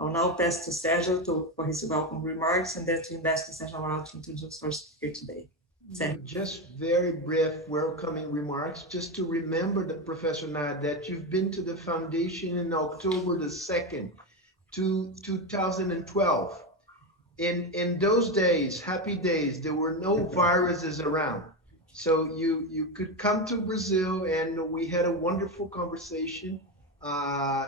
I'll now pass to Sergio for his welcome remarks, and then to Ambassador Sergio Amaral to introduce our speaker today. Sergio. Just very brief welcoming remarks, just to remember that, Professor Nair, that you've been to the foundation in October the 2nd, 2012. In those days, happy days, there were no viruses around. So you could come to Brazil, and we had a wonderful conversation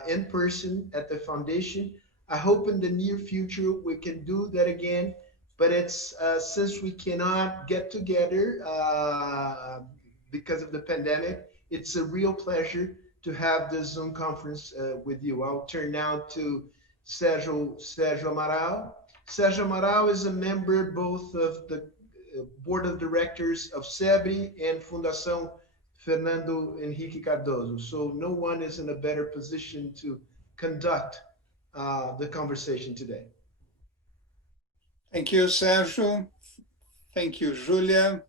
in person at the foundation. I hope in the near future we can do that again, but it's since we cannot get together because of the pandemic, it's a real pleasure to have this Zoom conference with you. I'll turn now to Sergio Amaral. Sergio Amaral is a member both of the Board of Directors of CEBRI and Fundação Fernando Henrique Cardoso. So no one is in a better position to conduct the conversation today. Thank you, Sergio. Thank you, Julia.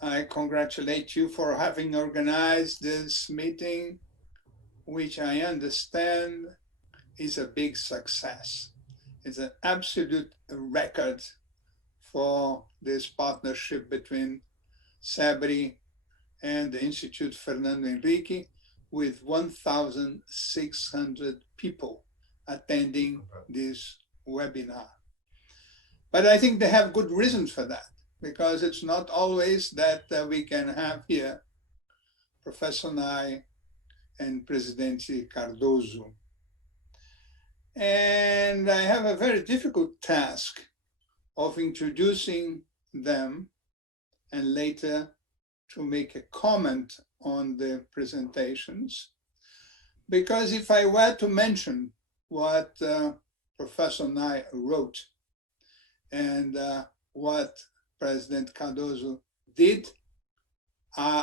I congratulate you for having organized this meeting, which I understand is a big success. It's an absolute record for this partnership between CEBRI and the Institute Fernando Henrique, with 1,600 people attending this webinar. But I think they have good reasons for that, because it's not always that we can have here Professor Nair and Presidente Cardoso. And I have a very difficult task of introducing them and later to make a comment on the presentations. Because if I were to mention what Professor Nair wrote and what President Cardoso did,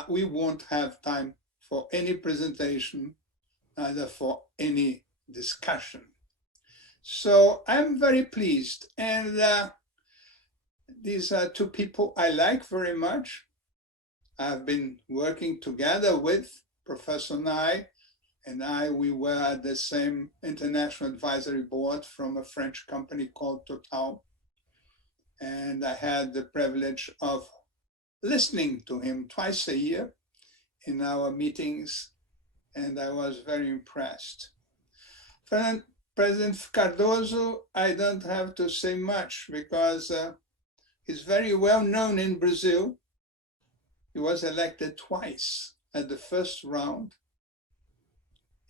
we won't have time for any presentation, neither for any discussion. So I'm very pleased, and these are two people I like very much. I've been working together with Professor Nair, and we were at the same international advisory board from a French company called Total. And I had the privilege of listening to him twice a year in our meetings, and I was very impressed. President Cardoso, I don't have to say much because he's very well known in Brazil. He was elected twice at the first round.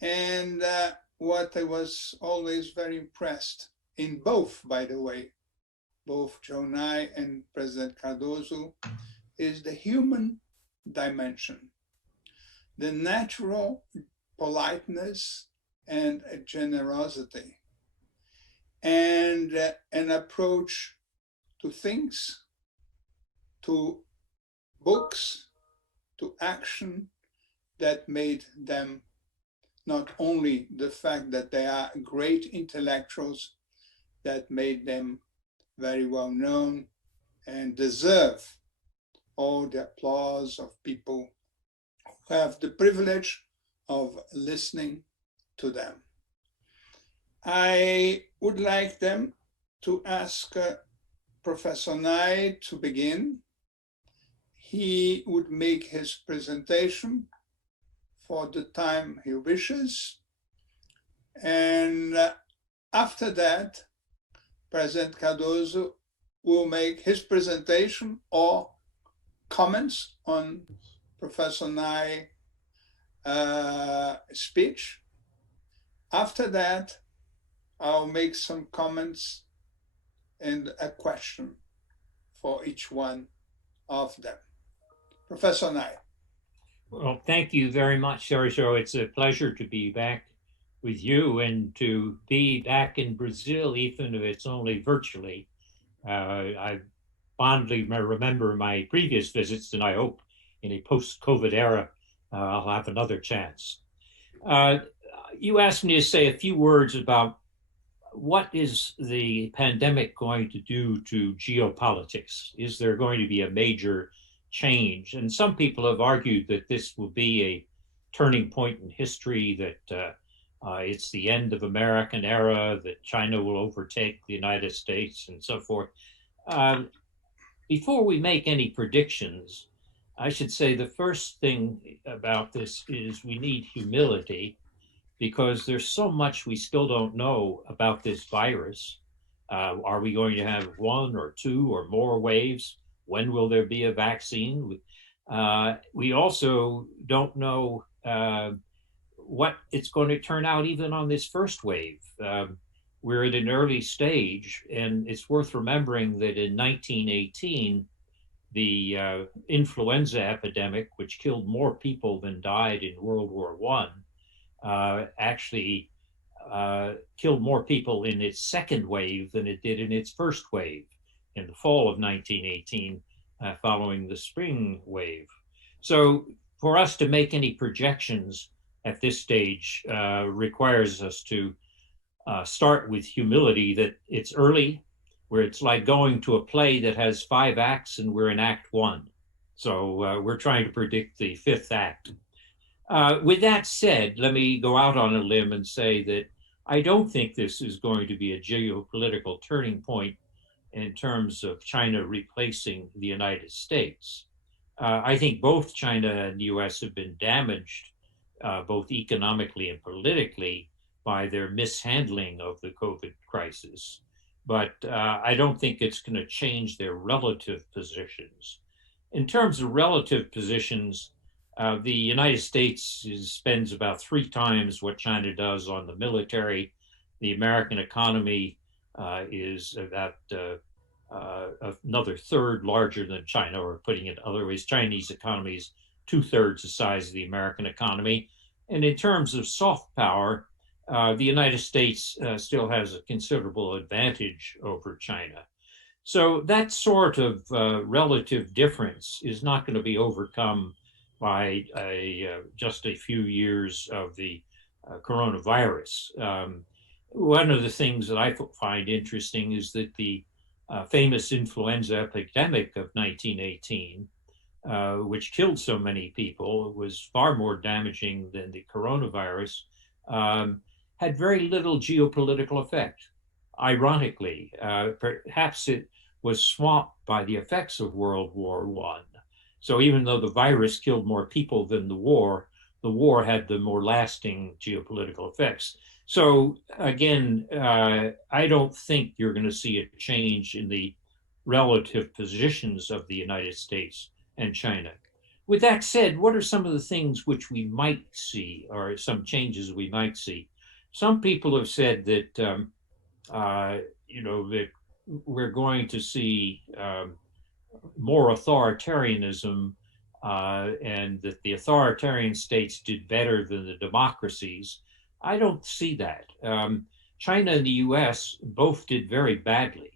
And what I was always very impressed in both, by the way, both Joe Nair and President Cardoso, is the human dimension, the natural politeness and generosity, and an approach to things, to books, to action that made them not only the fact that they are great intellectuals, that made them very well known and deserve all the applause of people who have the privilege of listening to them. I would like them to ask Professor Nair to begin. He would make his presentation for the time he wishes. And after that, President Cardoso will make his presentation or comments on Professor Nair's speech. After that, I'll make some comments and a question for each one of them. Professor Nair. Well, thank you very much, Sergio. It's a pleasure to be back with you and to be back in Brazil, even if it's only virtually. I fondly remember my previous visits, and I hope in a post-COVID era, I'll have another chance. You asked me to say a few words about what is the pandemic going to do to geopolitics? Is there going to be a major change? And some people have argued that this will be a turning point in history, that It's the end of American era, that China will overtake the United States and so forth. Before we make any predictions, I should say the first thing about this is we need humility, because there's so much we still don't know about this virus. Are we going to have one or two or more waves? When will there be a vaccine? We also don't know what it's going to turn out even on this first wave. We're at an early stage, and it's worth remembering that in 1918, the influenza epidemic, which killed more people than died in World War I, actually killed more people in its second wave than it did in its first wave in the fall of 1918, following the spring wave. So for us to make any projections at this stage requires us to start with humility, that it's early, where it's like going to a play that has 5 acts and we're in act 1. So we're trying to predict the 5th act. With that said, let me go out on a limb and say that I don't think this is going to be a geopolitical turning point in terms of China replacing the United States. I think both China and the US have been damaged, both economically and politically, by their mishandling of the COVID crisis. But I don't think it's going to change their relative positions. In terms of relative positions, the United States spends about 3 times what China does on the military. The American economy is about another third larger than China, or putting it other ways, Chinese economy is 2/3 the size of the American economy. And in terms of soft power, the United States still has a considerable advantage over China. So that sort of relative difference is not going to be overcome by just a few years of the coronavirus. One of the things that I find interesting is that the famous influenza epidemic of 1918, which killed so many people, was far more damaging than the coronavirus, had very little geopolitical effect. Ironically, perhaps it was swamped by the effects of World War I. So even though the virus killed more people than the war had the more lasting geopolitical effects. So again, I don't think you're going to see a change in the relative positions of the United States and China. With that said, what are some of the things which we might see, or some changes we might see? Some people have said that, that we're going to see more authoritarianism, and that the authoritarian states did better than the democracies. I don't see that. China and the US both did very badly.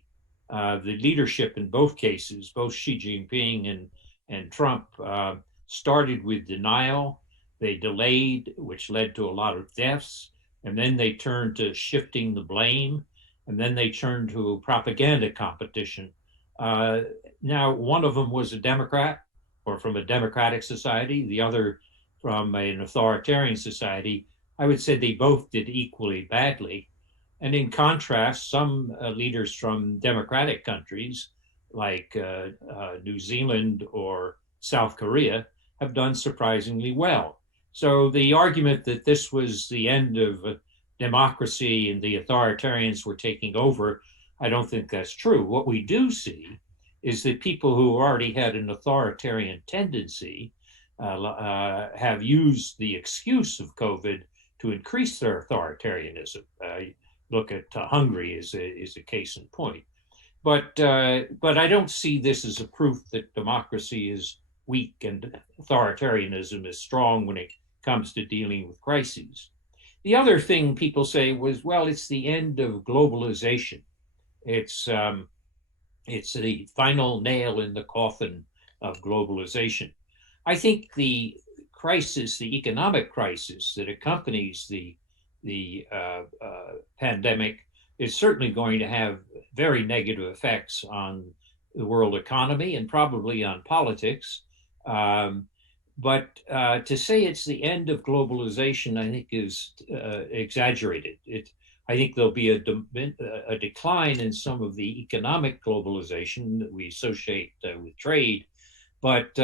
The leadership in both cases, both Xi Jinping and Trump, started with denial. They delayed, which led to a lot of deaths. And then they turned to shifting the blame. And then they turned to propaganda competition. Now, one of them was a Democrat, or from a democratic society, the other from an authoritarian society. I would say they both did equally badly. And in contrast, some leaders from democratic countries, like New Zealand or South Korea, have done surprisingly well. So the argument that this was the end of democracy and the authoritarians were taking over, I don't think that's true. What we do see is that people who already had an authoritarian tendency have used the excuse of COVID to increase their authoritarianism. Look at Hungary is a case in point. But I don't see this as a proof that democracy is weak and authoritarianism is strong when it comes to dealing with crises. The other thing people say was, well, it's the end of globalization. It's the final nail in the coffin of globalization. I think the crisis, the economic crisis that accompanies the pandemic is certainly going to have very negative effects on the world economy and probably on politics. But to say it's the end of globalization, I think is exaggerated. I think there'll be a decline in some of the economic globalization that we associate with trade. But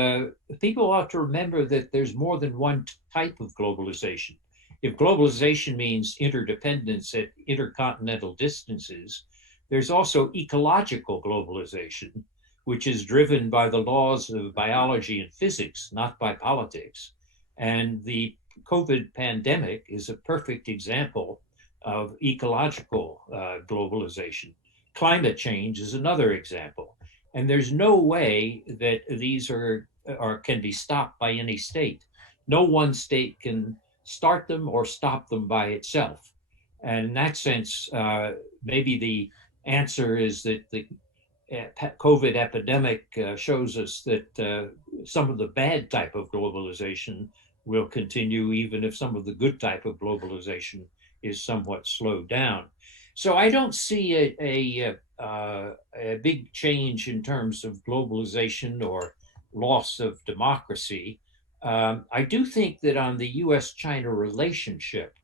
people ought to remember that there's more than one type of globalization. If globalization means interdependence at intercontinental distances, there's also ecological globalization, which is driven by the laws of biology and physics, not by politics. And the COVID pandemic is a perfect example of ecological globalization. Climate change is another example. And there's no way that these can be stopped by any state. No one state can start them or stop them by itself. And in that sense, maybe the answer is that the COVID epidemic shows us that some of the bad type of globalization will continue, even if some of the good type of globalization is somewhat slowed down. So I don't see a big change in terms of globalization or loss of democracy. I do think that on the US-China relationship,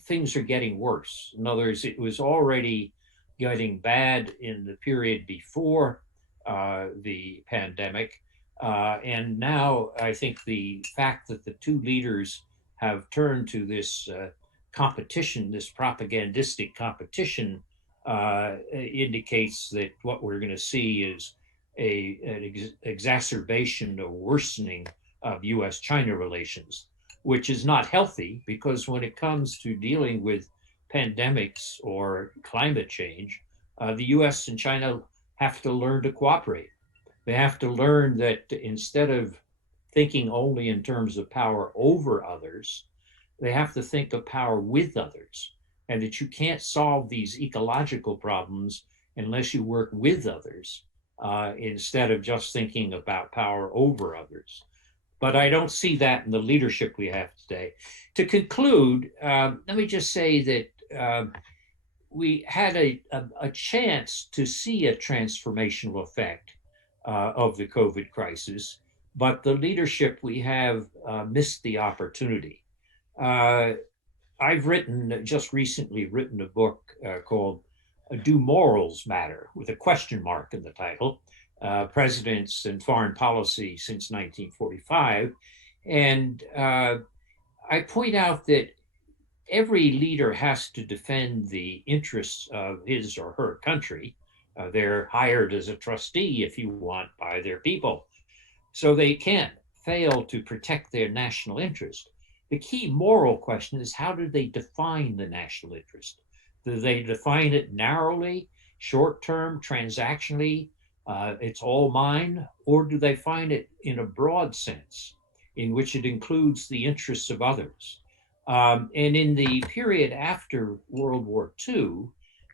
things are getting worse. In other words, it was already getting bad in the period before the pandemic. And now I think the fact that the two leaders have turned to this competition, this propagandistic competition, indicates that what we're going to see is an exacerbation or worsening of US-China relations, which is not healthy, because when it comes to dealing with pandemics or climate change, the US and China have to learn to cooperate. They have to learn that instead of thinking only in terms of power over others, they have to think of power with others, and that you can't solve these ecological problems unless you work with others, instead of just thinking about power over others. But I don't see that in the leadership we have today. To conclude, let me just say that we had a chance to see a transformational effect of the COVID crisis, but the leadership we have missed the opportunity. I've just recently written a book called Do Morals Matter, with a question mark in the title, Presidents and Foreign Policy since 1945. And I point out that every leader has to defend the interests of his or her country. They're hired as a trustee, if you want, by their people. So they can't fail to protect their national interest. The key moral question is, how do they define the national interest? Do they define it narrowly, short-term, transactionally, it's all mine? Or do they find it in a broad sense, in which it includes the interests of others? And in the period after World War II,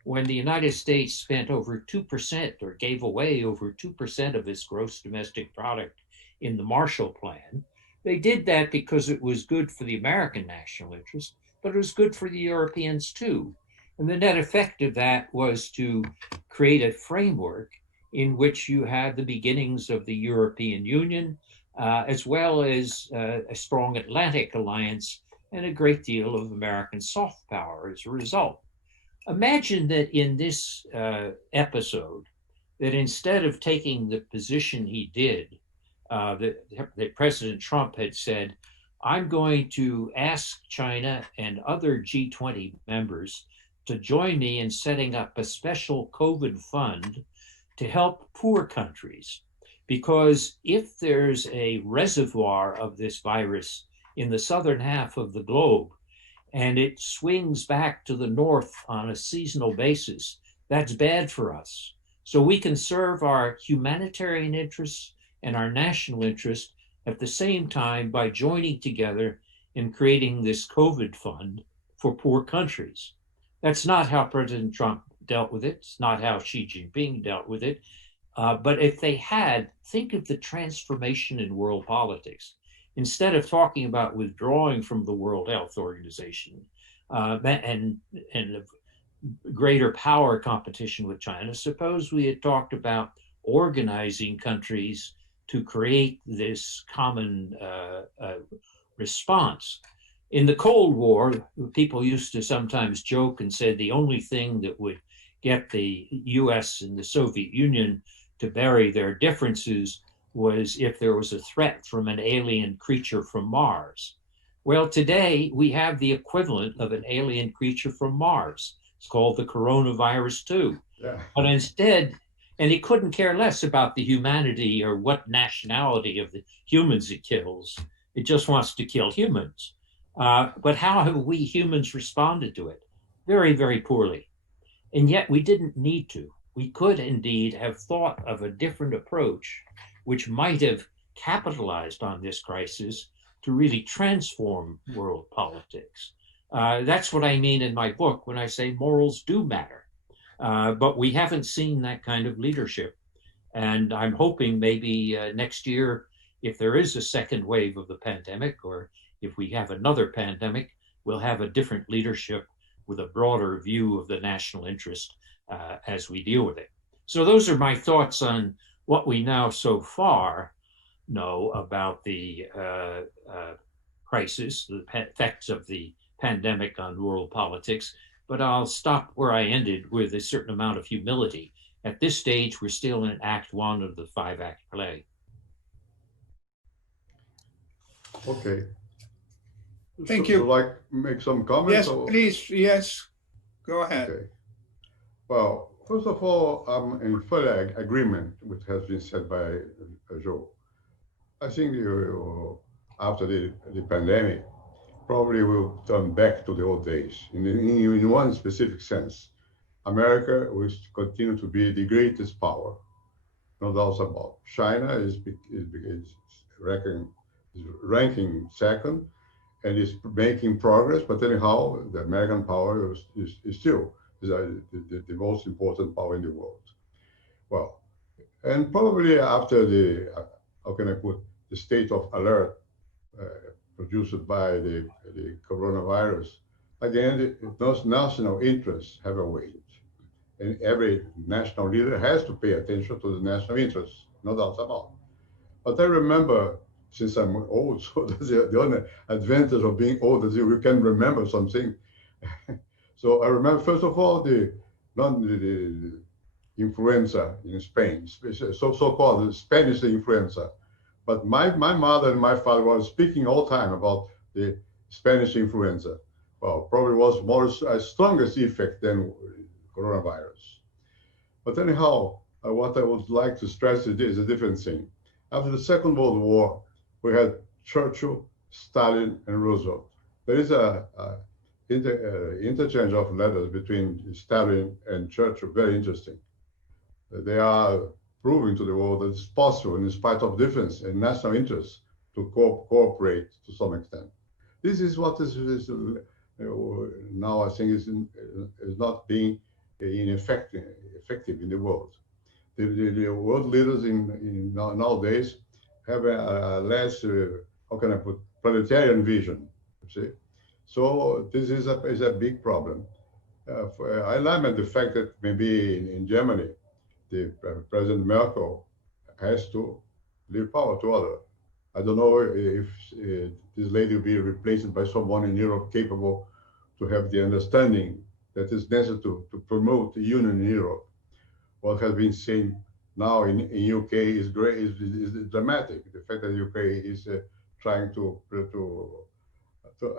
when the United States spent over 2% or gave away over 2% of its gross domestic product in the Marshall Plan, they did that because it was good for the American national interest, but it was good for the Europeans too. And the net effect of that was to create a framework in which you had the beginnings of the European Union, as well as a strong Atlantic alliance and a great deal of American soft power as a result. Imagine that in this episode, that instead of taking the position he did, that President Trump had said, I'm going to ask China and other G20 members to join me in setting up a special COVID fund to help poor countries. Because if there's a reservoir of this virus in the southern half of the globe, and it swings back to the north on a seasonal basis, that's bad for us. So we can serve our humanitarian interests and our national interest at the same time by joining together in creating this COVID fund for poor countries. That's not how President Trump dealt with it. It's not how Xi Jinping dealt with it. But if they had, think of the transformation in world politics. Instead of talking about withdrawing from the World Health Organization and greater power competition with China, suppose we had talked about organizing countries to create this common response. In the Cold War, people used to sometimes joke and say the only thing that would get the US and the Soviet Union to bury their differences was if there was a threat from an alien creature from Mars. Well, today we have the equivalent of an alien creature from Mars. It's called the coronavirus too. Yeah. But instead, and he couldn't care less about the humanity or what nationality of the humans it kills. It just wants to kill humans. But how have we humans responded to it? Very, very poorly. And yet we didn't need to. We could indeed have thought of a different approach, which might have capitalized on this crisis to really transform world politics. That's what I mean in my book when I say morals do matter. But we haven't seen that kind of leadership. And I'm hoping maybe next year, if there is a second wave of the pandemic, or if we have another pandemic, we'll have a different leadership with a broader view of the national interest as we deal with it. So those are my thoughts on what we now so far know about the crisis, the effects of the pandemic on world politics. But I'll stop where I ended, with a certain amount of humility. At this stage, we're still in Act 1 of the 5-act play. Okay. Thank Would you. you like to make some comments? Yes, please. Yes, go ahead. Okay. Well, first of all, I'm in full agreement with what has been said by Joe. I think after the pandemic, probably we'll turn back to the old days in one specific sense. America will continue to be the greatest power, no doubt about. China is ranking second and is making progress, but anyhow, the American power is still the most important power in the world. Well, and probably after the, how can I put, the state of alert produced by the coronavirus, again, those national interests have a weight. And every national leader has to pay attention to the national interests, no doubt about it. But I remember, since I'm old, so that's the only advantage of being old is you can remember something. So I remember, first of all, the influenza in Spain, so-called the Spanish influenza. But my mother and my father were speaking all the time about the Spanish influenza. Well, probably was more strongest effect than coronavirus. But anyhow, what I would like to stress is a different thing. After the Second World War, we had Churchill, Stalin, and Roosevelt. There is a interchange of letters between Stalin and Churchill, very interesting. They are proving to the world that it's possible, in spite of difference in national interests, to cooperate to some extent. This is what is now I think is not being effective in the world. The world leaders nowadays have a less, how can I put, planetarian vision, you see? So this is a big problem. I lament the fact that maybe in Germany, the President Merkel has to leave power to others. I don't know if this lady will be replaced by someone in Europe capable to have the understanding that is necessary to promote the union in Europe. What has been seen now in UK is great, is dramatic. The fact that UK is trying to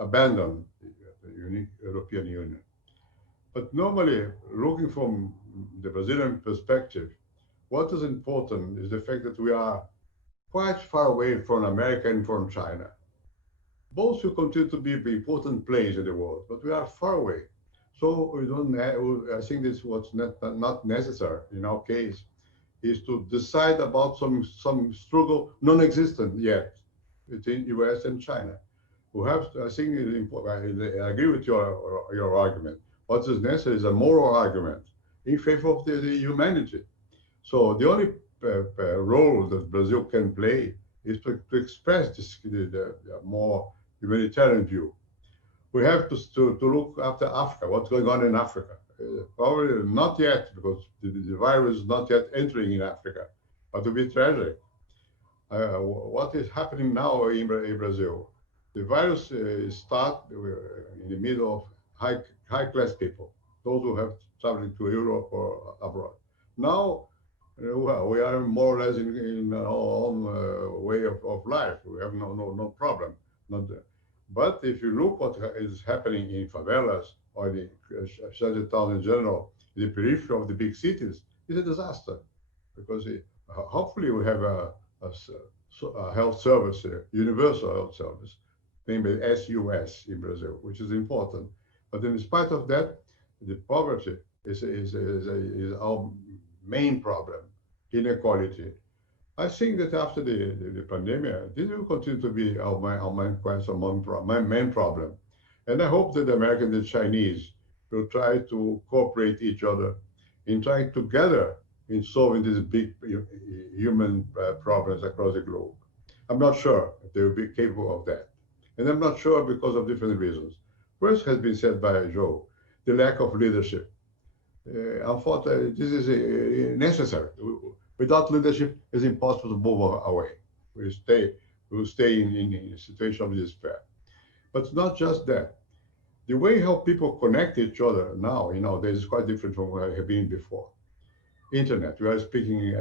abandon the European Union. But normally, looking from the Brazilian perspective, what is important is the fact that we are quite far away from America and from China. Both will continue to be important players in the world, but we are far away. So we don't. I think this is what's not necessary in our case, is to decide about some struggle non-existent yet between US and China. We have to, I think it's important. I agree with your argument. What is necessary is a moral argument in favor of the humanity. So the only role that Brazil can play is to express the more humanitarian view. We have to look after Africa, what's going on in Africa. Probably not yet, because the virus is not yet entering in Africa, but it will be tragic. what is happening now in Brazil? The virus starts in the middle of high-class people, those who have traveled to Europe or abroad. Now, well, we are more or less in our own way of life. We have no problem. But if you look what is happening in favelas or the shelter towns in general, the periphery of the big cities, it's a disaster. Because hopefully we have a health service, a universal health service, named SUS in Brazil, which is important. But in spite of that, the poverty is our main problem, inequality. I think that after the pandemic, this will continue to be our main question, my main problem. And I hope that the Americans and the Chinese will try to cooperate each other in trying together in solving these big human problems across the globe. I'm not sure if they will be capable of that. And I'm not sure because of different reasons. First has been said by Joe, the lack of leadership. Unfortunately, this is necessary. Without leadership, it's impossible to move away. We will stay in a situation of despair. But not just that. The way how people connect each other now, nowadays is quite different from what I have been before. Internet, we are speaking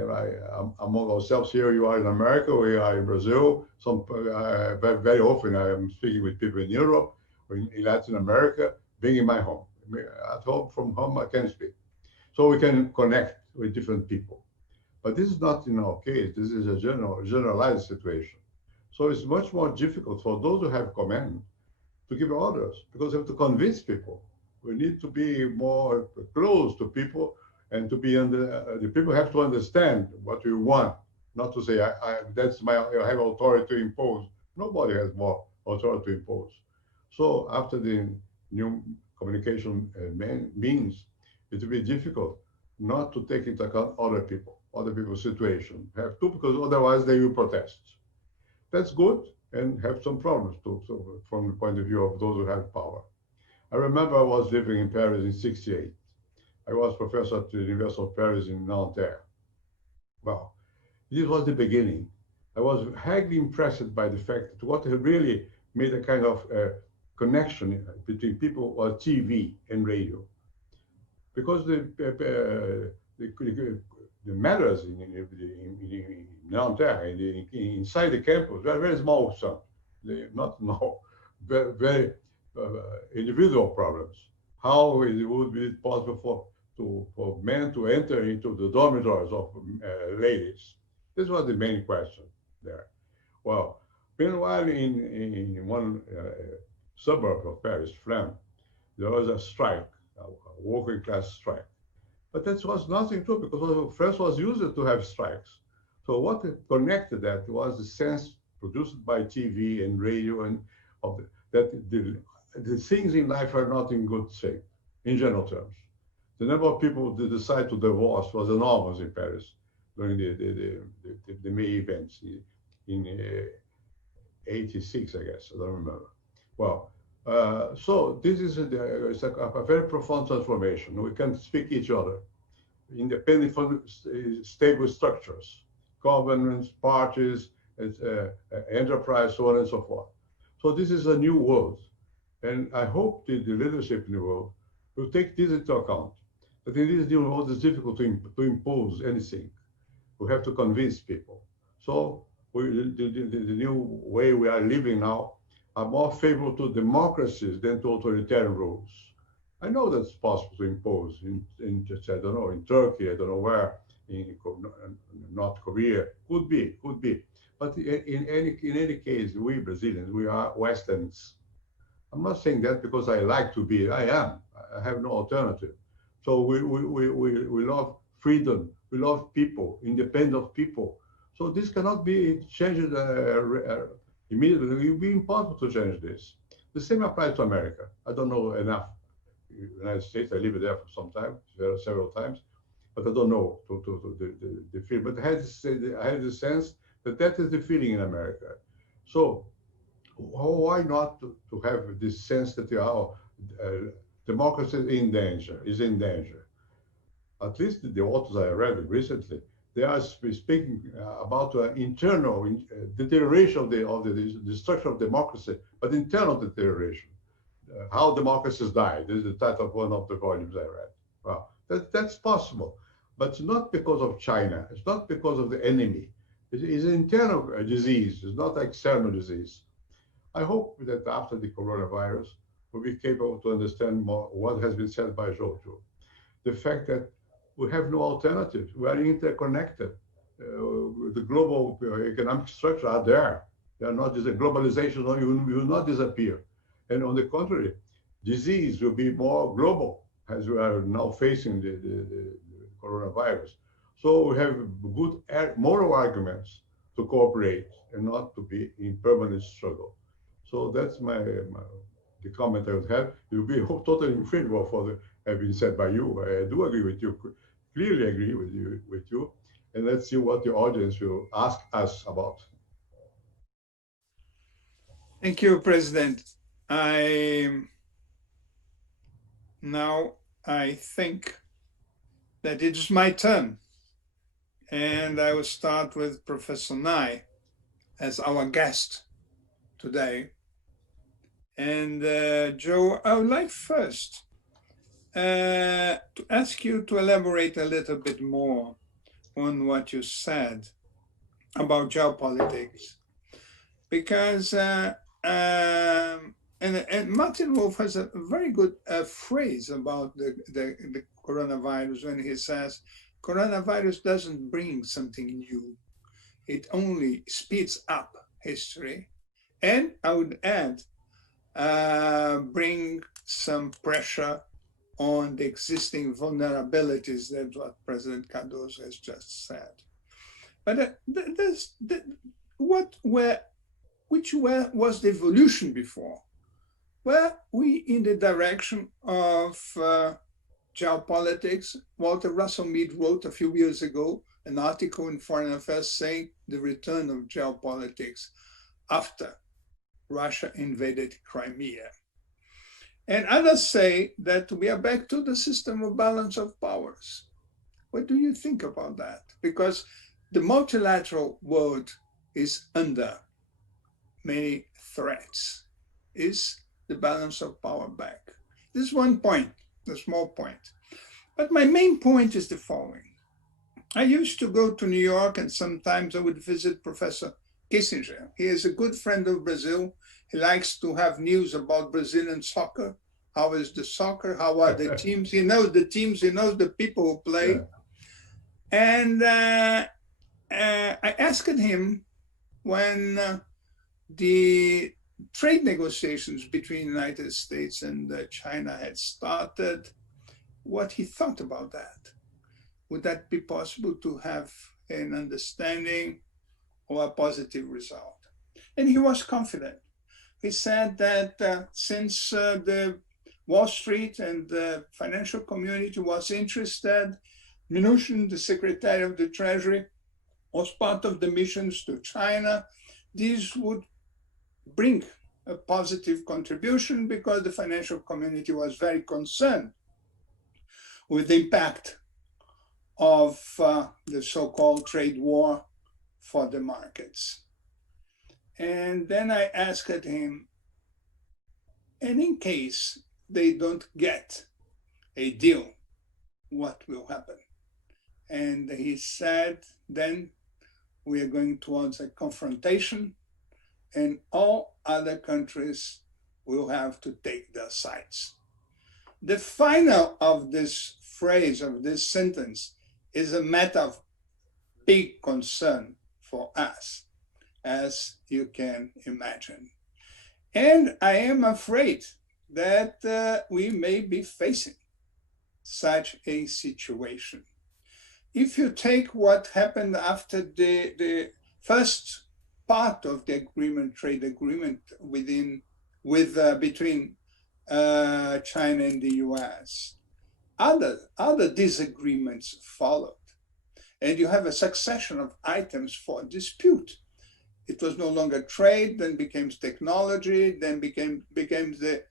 among ourselves here. You are in America, we are in Brazil. Very often I am speaking with people in Europe, or in Latin America, being in my home. At home, from home, I can speak. So we can connect with different people. But this is not in our case. This is a generalized situation. So it's much more difficult for those who have command to give orders, because we have to convince people. We need to be more close to people, and to be the people have to understand what we want, not to say, I have authority to impose. Nobody has more authority to impose. So after the new communication means, it will be difficult not to take into account other people's situation. Have to, because otherwise they will protest. That's good, and have some problems too, so from the point of view of those who have power. I remember I was living in Paris in '68. I was professor at the University of Paris in Nanterre. Well, this was the beginning. I was highly impressed by the fact that what really made a kind of connection between people was TV and radio. Because the matters in Nanterre, inside the campus, were very small, very individual problems. How it would be possible for men to enter into the dormitories of ladies. This was the main question there. Well, meanwhile, in one suburb of Paris, Flem, there was a strike, a working class strike. But that was nothing true, because France was used to have strikes. So what connected that was the sense produced by TV and radio, and that the things in life are not in good shape, in general terms. The number of people that decide to divorce was enormous in Paris during the May events in '86, I guess. I don't remember. Well, so this is a very profound transformation. We can speak each other, independent from stable structures, governments, parties, enterprise, so on and so forth. So this is a new world. And I hope the leadership in the world will take this into account. But in this new world, it's difficult to impose anything. We have to convince people. So the new way we are living now are more favorable to democracies than to authoritarian rules. I know that's possible to impose in just, I don't know, in Turkey, I don't know where, in North Korea, could be. But in any case, we Brazilians, we are Westerns. I'm not saying that because I like to be, I am. I have no alternative. So we love freedom, we love people, independent people. So this cannot be changed immediately. It will be impossible to change this. The same applies to America. I don't know enough. United States, I lived there for some time, several times, but I don't know the feeling. But I had the sense that is the feeling in America. So why not to have this sense that our democracy is in danger? At least the authors I read recently, they are speaking about internal deterioration of the destruction of democracy, but internal deterioration. How democracies die. This is the title of one of the volumes I read. Well, that's possible, but it's not because of China. It's not because of the enemy. It's an internal disease. It's not an external disease. I hope that after the coronavirus, we'll be capable to understand more what has been said by Jojo. The fact that we have no alternative. We are interconnected. The global economic structure are there. They are not just a globalization, will not disappear. And on the contrary, disease will be more global as we are now facing the coronavirus. So we have good moral arguments to cooperate and not to be in permanent struggle. So that's the comment I would have. It will be totally in favor of what have been said by you. I do agree with you, clearly agree with you. And let's see what the audience will ask us about. Thank you, President. Now I think that it's my turn. And I will start with Professor Nye as our guest today. And Joe, I would like first to ask you to elaborate a little bit more on what you said about geopolitics. Because, and Martin Wolf has a very good phrase about the coronavirus when he says, coronavirus doesn't bring something new. It only speeds up history. And I would add, bring some pressure on the existing vulnerabilities. That's what President Cardoso has just said. But which was the evolution before? Were we in the direction of geopolitics? Walter Russell Mead wrote a few years ago an article in Foreign Affairs saying the return of geopolitics after Russia invaded Crimea. And others say that we are back to the system of balance of powers. What do you think about that? Because the multilateral world is under many threats. Is the balance of power back? This is one point, a small point. But my main point is the following. I used to go to New York and sometimes I would visit Professor Kissinger. He is a good friend of Brazil. He likes to have news about Brazilian soccer. How is the soccer? How are the teams? He knows the teams, he knows the people who play. Yeah. And I asked him when the trade negotiations between the United States and China had started, what he thought about that. Would that be possible to have an understanding or a positive result? And he was confident. He said that since the Wall Street and the financial community was interested, Mnuchin, the Secretary of the Treasury, was part of the missions to China. These would bring a positive contribution because the financial community was very concerned with the impact of the so-called trade war for the markets. And then I asked him, and in case they don't get a deal, what will happen? And he said, then we are going towards a confrontation and all other countries will have to take their sides. The final of this phrase, of this sentence, is a matter of big concern for us, as you can imagine. And I am afraid that we may be facing such a situation. If you take what happened after the first part of the agreement, trade agreement between China and the US, other disagreements followed. And you have a succession of items for dispute. It was no longer trade, then became technology, then became the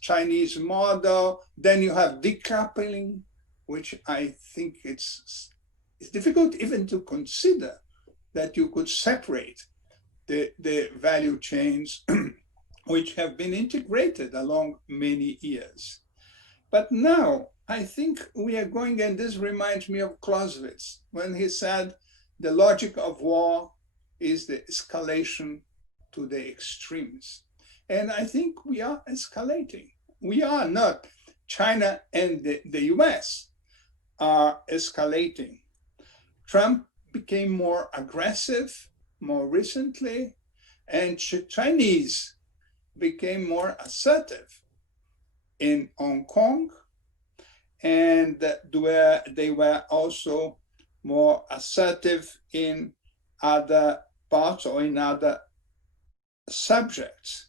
Chinese model. Then you have decoupling, which I think it's it's difficult even to consider that you could separate the value chains which have been integrated along many years. But now I think we are going, and this reminds me of Clausewitz when he said, the logic of war is the escalation to the extremes. And I think we are escalating. We are not. China and the US are escalating. Trump became more aggressive more recently, and Chinese became more assertive in Hong Kong, and they were also more assertive in other parts or in other subjects.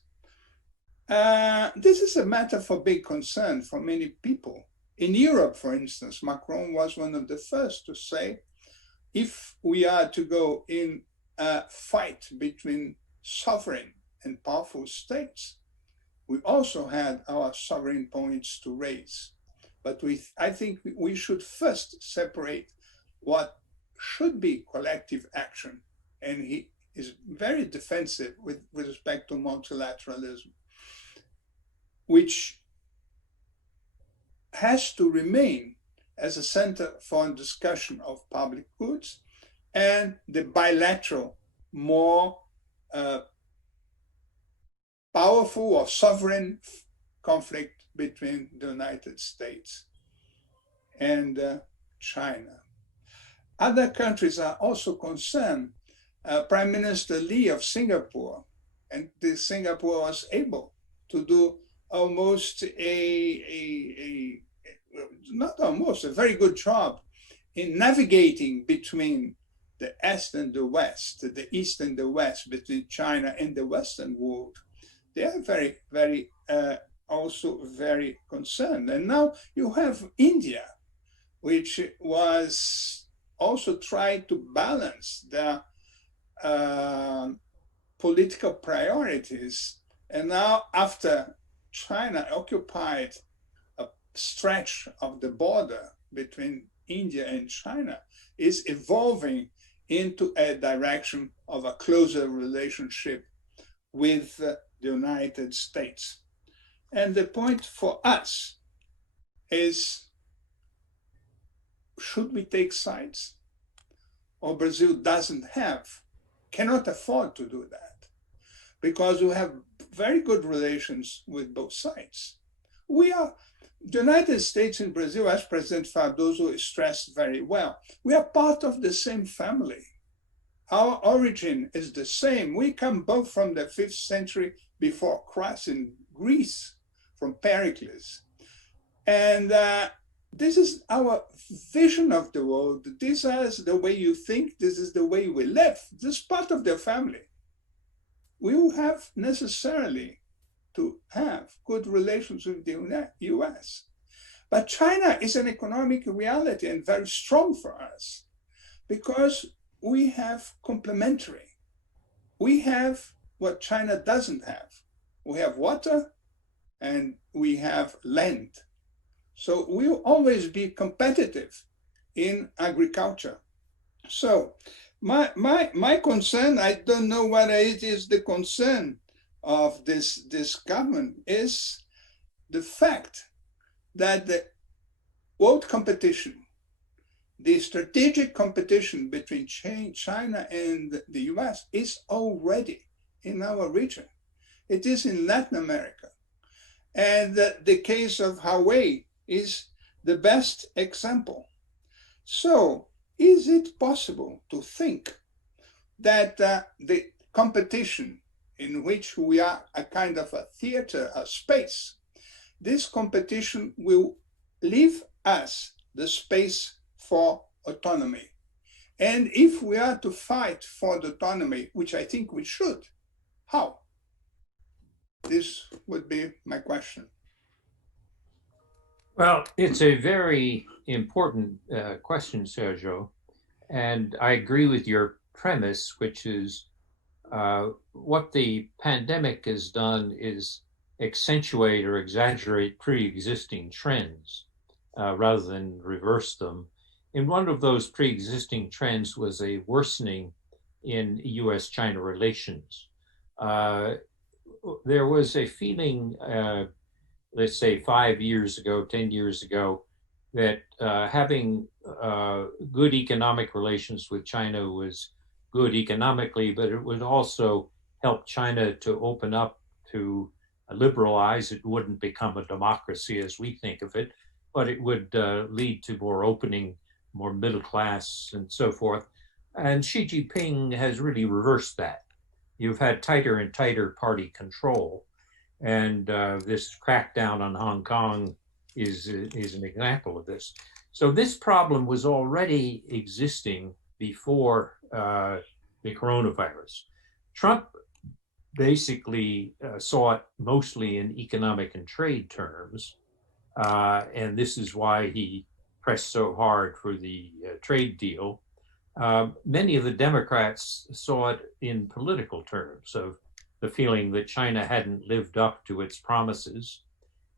This is a matter for big concern for many people. In Europe, for instance, Macron was one of the first to say, if we are to go in a fight between sovereign and powerful states, we also had our sovereign points to raise. But I think we should first separate what should be collective action. And he is very defensive with respect to multilateralism, which has to remain as a center for discussion of public goods, and the bilateral, more powerful or sovereign conflict between the United States and China. Other countries are also concerned. Prime Minister Lee of Singapore, and Singapore was able to do almost a very good job in navigating between the East and the West, the East and the West, between China and the Western world. They are very also very concerned. And now you have India, which was also trying to balance their political priorities. And now, after China occupied a stretch of the border between India and China, is evolving into a direction of a closer relationship with the United States. And the point for us is, should we take sides? Or Brazil cannot afford to do that, because we have very good relations with both sides. The United States and Brazil, as President Cardoso stressed very well, we are part of the same family. Our origin is the same. We come both from the 5th century before Christ in Greece, from Pericles. And this is our vision of the world. This is the way you think. This is the way we live. This is part of the family. We will have necessarily to have good relations with the US. But China is an economic reality and very strong for us, because we have complementary. We have what China doesn't have. We have water and we have land. So we'll always be competitive in agriculture. So my concern, I don't know whether it is the concern of this government, is the fact that the world competition, the strategic competition between China and the US, is already in our region. It is in Latin America. And the case of Huawei is the best example. So is it possible to think that the competition in which we are a kind of a theater, a space, this competition will leave us the space for autonomy? And if we are to fight for the autonomy, which I think we should, how? This would be my question. Well, it's a very important question, Sergio. And I agree with your premise, which is what the pandemic has done is accentuate or exaggerate pre-existing trends rather than reverse them. And one of those pre-existing trends was a worsening in US-China relations. There was a feeling, let's say 5 years ago, 10 years ago, that having good economic relations with China was good economically, but it would also help China to open up, to liberalize. It wouldn't become a democracy as we think of it, but it would lead to more opening, more middle class, and so forth. And Xi Jinping has really reversed that. You've had tighter and tighter party control, and this crackdown on Hong Kong is an example of this. So this problem was already existing before the coronavirus. Trump basically saw it mostly in economic and trade terms, and this is why he pressed so hard for the trade deal. Many of the Democrats saw it in political terms of the feeling that China hadn't lived up to its promises,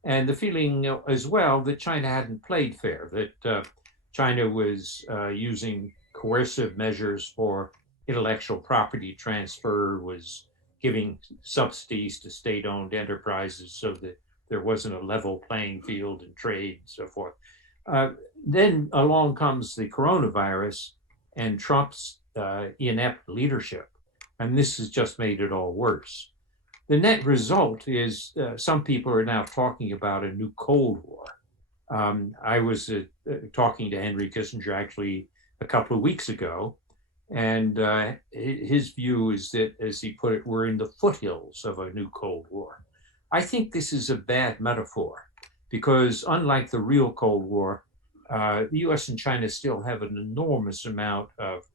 and the feeling as well that China hadn't played fair, that China was using coercive measures for intellectual property transfer, was giving subsidies to state-owned enterprises so that there wasn't a level playing field in trade and so forth. Then along comes the coronavirus and Trump's inept leadership, and this has just made it all worse. The net result is some people are now talking about a new Cold War. I was talking to Henry Kissinger actually a couple of weeks ago, and his view is that, as he put it, we're in the foothills of a new Cold War. I think this is a bad metaphor because unlike the real Cold War, the US and China still have an enormous amount of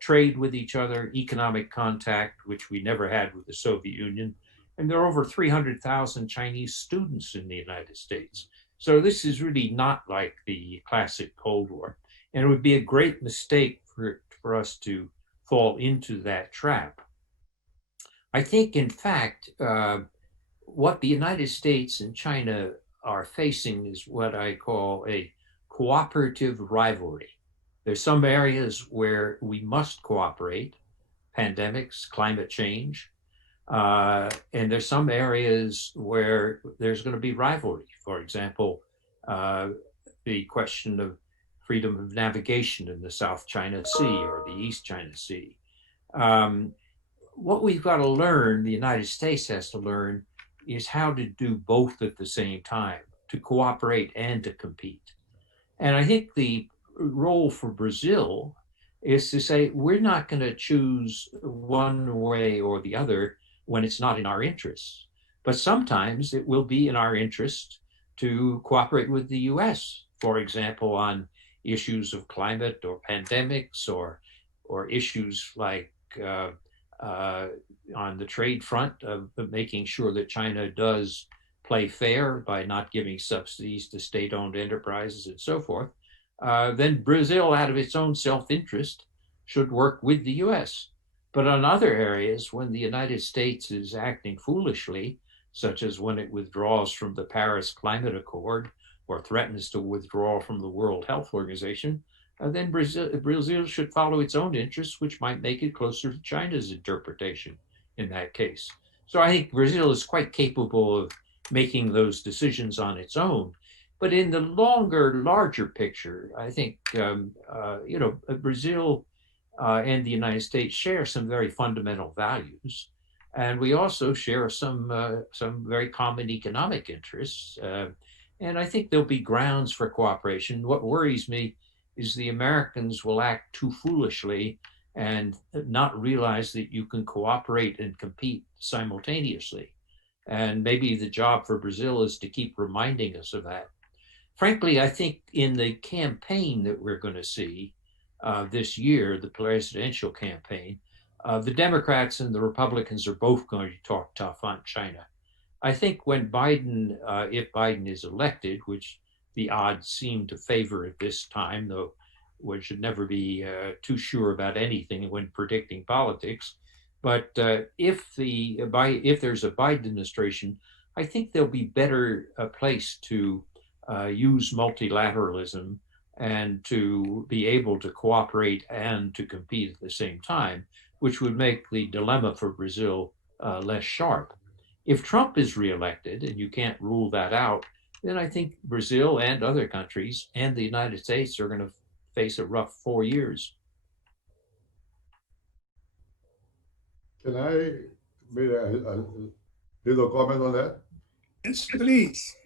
trade with each other, economic contact, which we never had with the Soviet Union. And there are over 300,000 Chinese students in the United States. So this is really not like the classic Cold War. And it would be a great mistake for us to fall into that trap. I think, in fact, what the United States and China are facing is what I call a cooperative rivalry. There's some areas where we must cooperate, pandemics, climate change, and there's some areas where there's going to be rivalry. For example, the question of freedom of navigation in the South China Sea or the East China Sea. What we've got to learn, the United States has to learn, is how to do both at the same time, to cooperate and to compete. And I think the role for Brazil is to say, we're not going to choose one way or the other when it's not in our interests. But sometimes it will be in our interest to cooperate with the US, for example, on issues of climate or pandemics or issues like on the trade front of making sure that China does play fair by not giving subsidies to state-owned enterprises and so forth. Then Brazil, out of its own self-interest, should work with the US. But on other areas, when the United States is acting foolishly, such as when it withdraws from the Paris Climate Accord or threatens to withdraw from the World Health Organization, then Brazil should follow its own interests, which might make it closer to China's interpretation in that case. So I think Brazil is quite capable of making those decisions on its own. But in the larger picture, I think Brazil and the United States share some very fundamental values, and we also share some very common economic interests. And I think there'll be grounds for cooperation. What worries me is the Americans will act too foolishly and not realize that you can cooperate and compete simultaneously. And maybe the job for Brazil is to keep reminding us of that. Frankly, I think in the campaign that we're going to see this year, the presidential campaign, the Democrats and the Republicans are both going to talk tough on China. I think when Biden, if Biden is elected, which the odds seem to favor at this time, though one should never be too sure about anything when predicting politics. But if there's a Biden administration, I think they'll be better placed to use multilateralism and to be able to cooperate and to compete at the same time, which would make the dilemma for Brazil less sharp. If Trump is reelected, and you can't rule that out, then I think Brazil and other countries and the United States are going to face a rough 4 years. Can I make a little comment on that? Yes, please.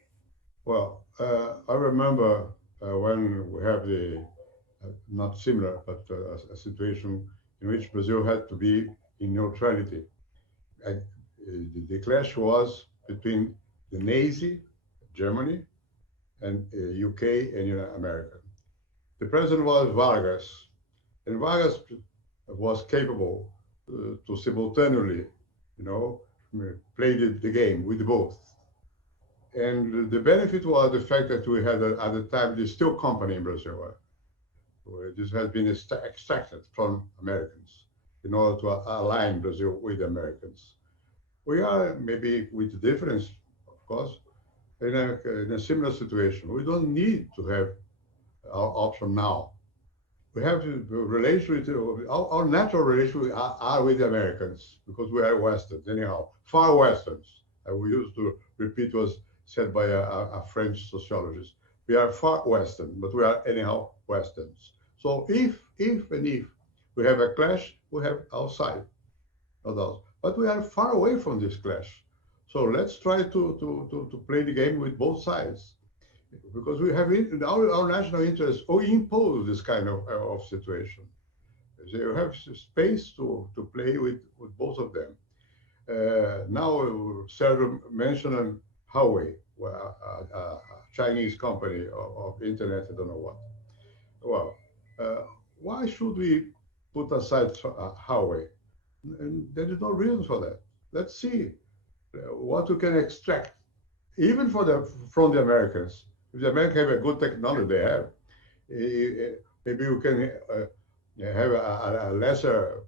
Well, I remember when we have the, not similar, but a situation in which Brazil had to be in neutrality. The clash was between the Nazi, Germany, and UK and America. The president was Vargas, and Vargas was capable to simultaneously, play the game with both. And the benefit was the fact that we had at the time the steel company in Brazil. This has been extracted from Americans in order to align Brazil with the Americans. We are maybe with the difference, of course, in a similar situation. We don't need to have our option now. We have to relate with our natural relations are with the Americans because we are Westerns, anyhow, far Westerns. We used to repeat was said by a French sociologist. We are far Western, but we are anyhow Westerns. So if we have a clash, we have our side, no doubt. But we are far away from this clash. So let's try to play the game with both sides, because we have our national interests impose this kind of situation. So you have space to play with both of them. Now, Sergio mentioned Huawei, a Chinese company of internet, I don't know what. Well, why should we put aside Huawei? And there is no reason for that. Let's see what we can extract, even from the Americans. If the Americans have a good technology, they have. Maybe we can have a lesser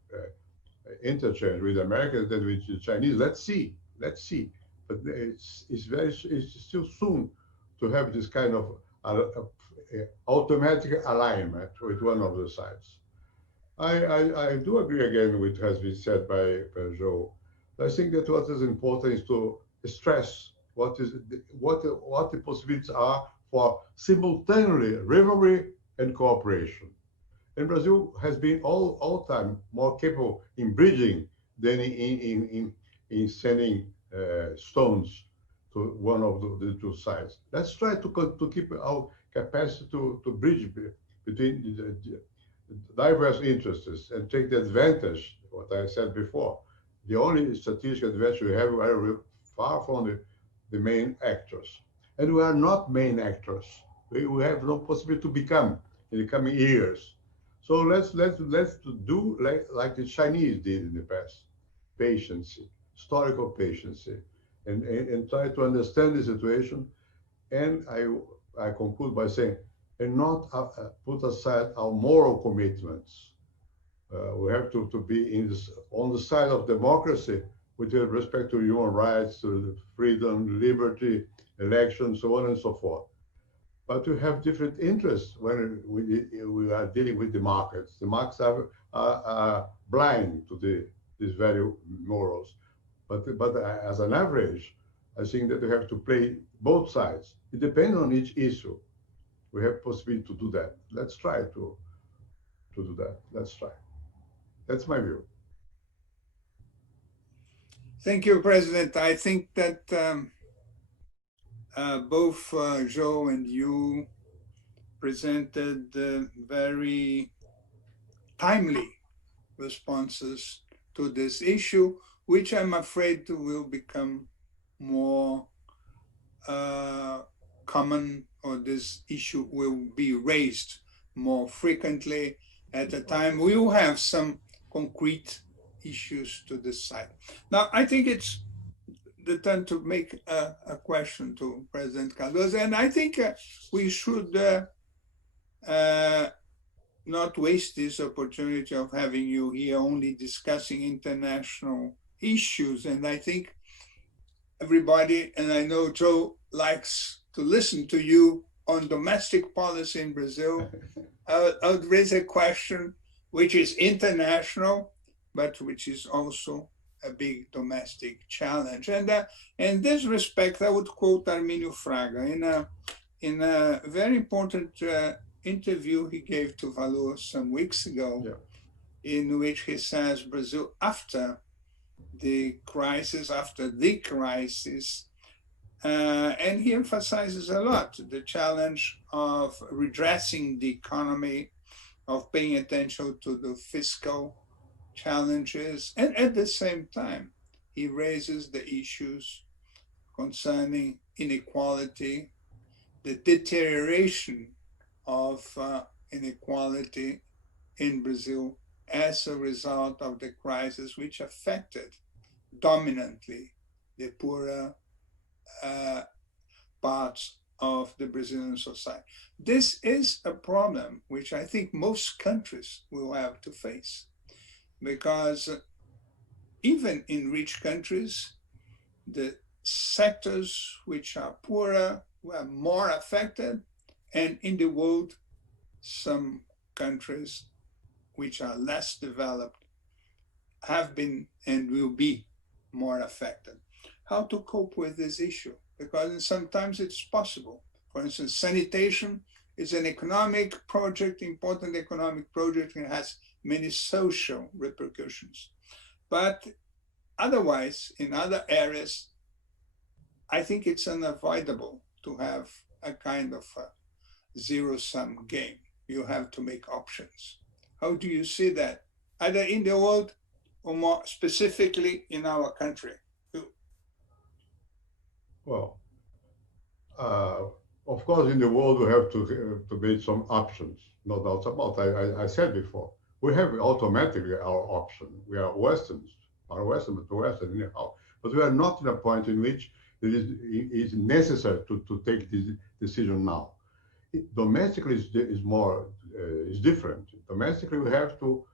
interchange with the Americans than with the Chinese. Let's see. But it's still soon to have this kind of automatic alignment with one of the sides. I do agree again with what has been said by Joe. I think that what is important is to stress what the possibilities are for simultaneously rivalry and cooperation. And Brazil has been all time more capable in bridging than in sending stones to one of the two sides. Let's try to keep our capacity to bridge between the diverse interests and take the advantage, what I said before. The only strategic advantage we have are far from the main actors. And we are not main actors. We have no possibility to become in the coming years. So let's do like the Chinese did in the past. Patience, historical patience, and try to understand the situation. And I conclude by saying, and not put aside our moral commitments. We have to be on the side of democracy with respect to human rights, to freedom, liberty, elections, so on and so forth. But we have different interests when we are dealing with the markets. The markets are blind to these very morals. But as an average, I think that we have to play both sides. It depends on each issue. We have possibility to do that. Let's try to do that. Let's try. That's my view. Thank you, President. I think that both Joe and you presented very timely responses to this issue, which I'm afraid will become more common, or this issue will be raised more frequently at a time. We will have some concrete issues to decide. Now, I think it's the time to make a question to President Cardoso, and I think we should not waste this opportunity of having you here only discussing international issues. And I think everybody, and I know Joe likes to listen to you on domestic policy in Brazil, I would raise a question which is international, but which is also a big domestic challenge. And in this respect, I would quote Arminio Fraga in a very important interview he gave to Valor some weeks ago, in which he says Brazil, after the crisis, and he emphasizes a lot the challenge of redressing the economy, of paying attention to the fiscal challenges, and at the same time, he raises the issues concerning inequality, the deterioration of inequality in Brazil as a result of the crisis, which affected dominantly the poorer parts of the Brazilian society. This is a problem which I think most countries will have to face, because even in rich countries, the sectors which are poorer were more affected, and in the world, some countries which are less developed have been and will be more affected. How to cope with this issue? Because sometimes it's possible. For instance, sanitation is an economic project, important economic project, and has many social repercussions. But otherwise, in other areas, I think it's unavoidable to have a kind of a zero-sum game. You have to make options. How do you see that, either in the world or more specifically in our country? Well, of course, in the world, we have to make some options, no doubt about it. I said before, we have automatically our option. We are Westerns, Western anyhow, but we are not in a point in which it is necessary to take this decision now. Domestically is different. Domestically, we have to,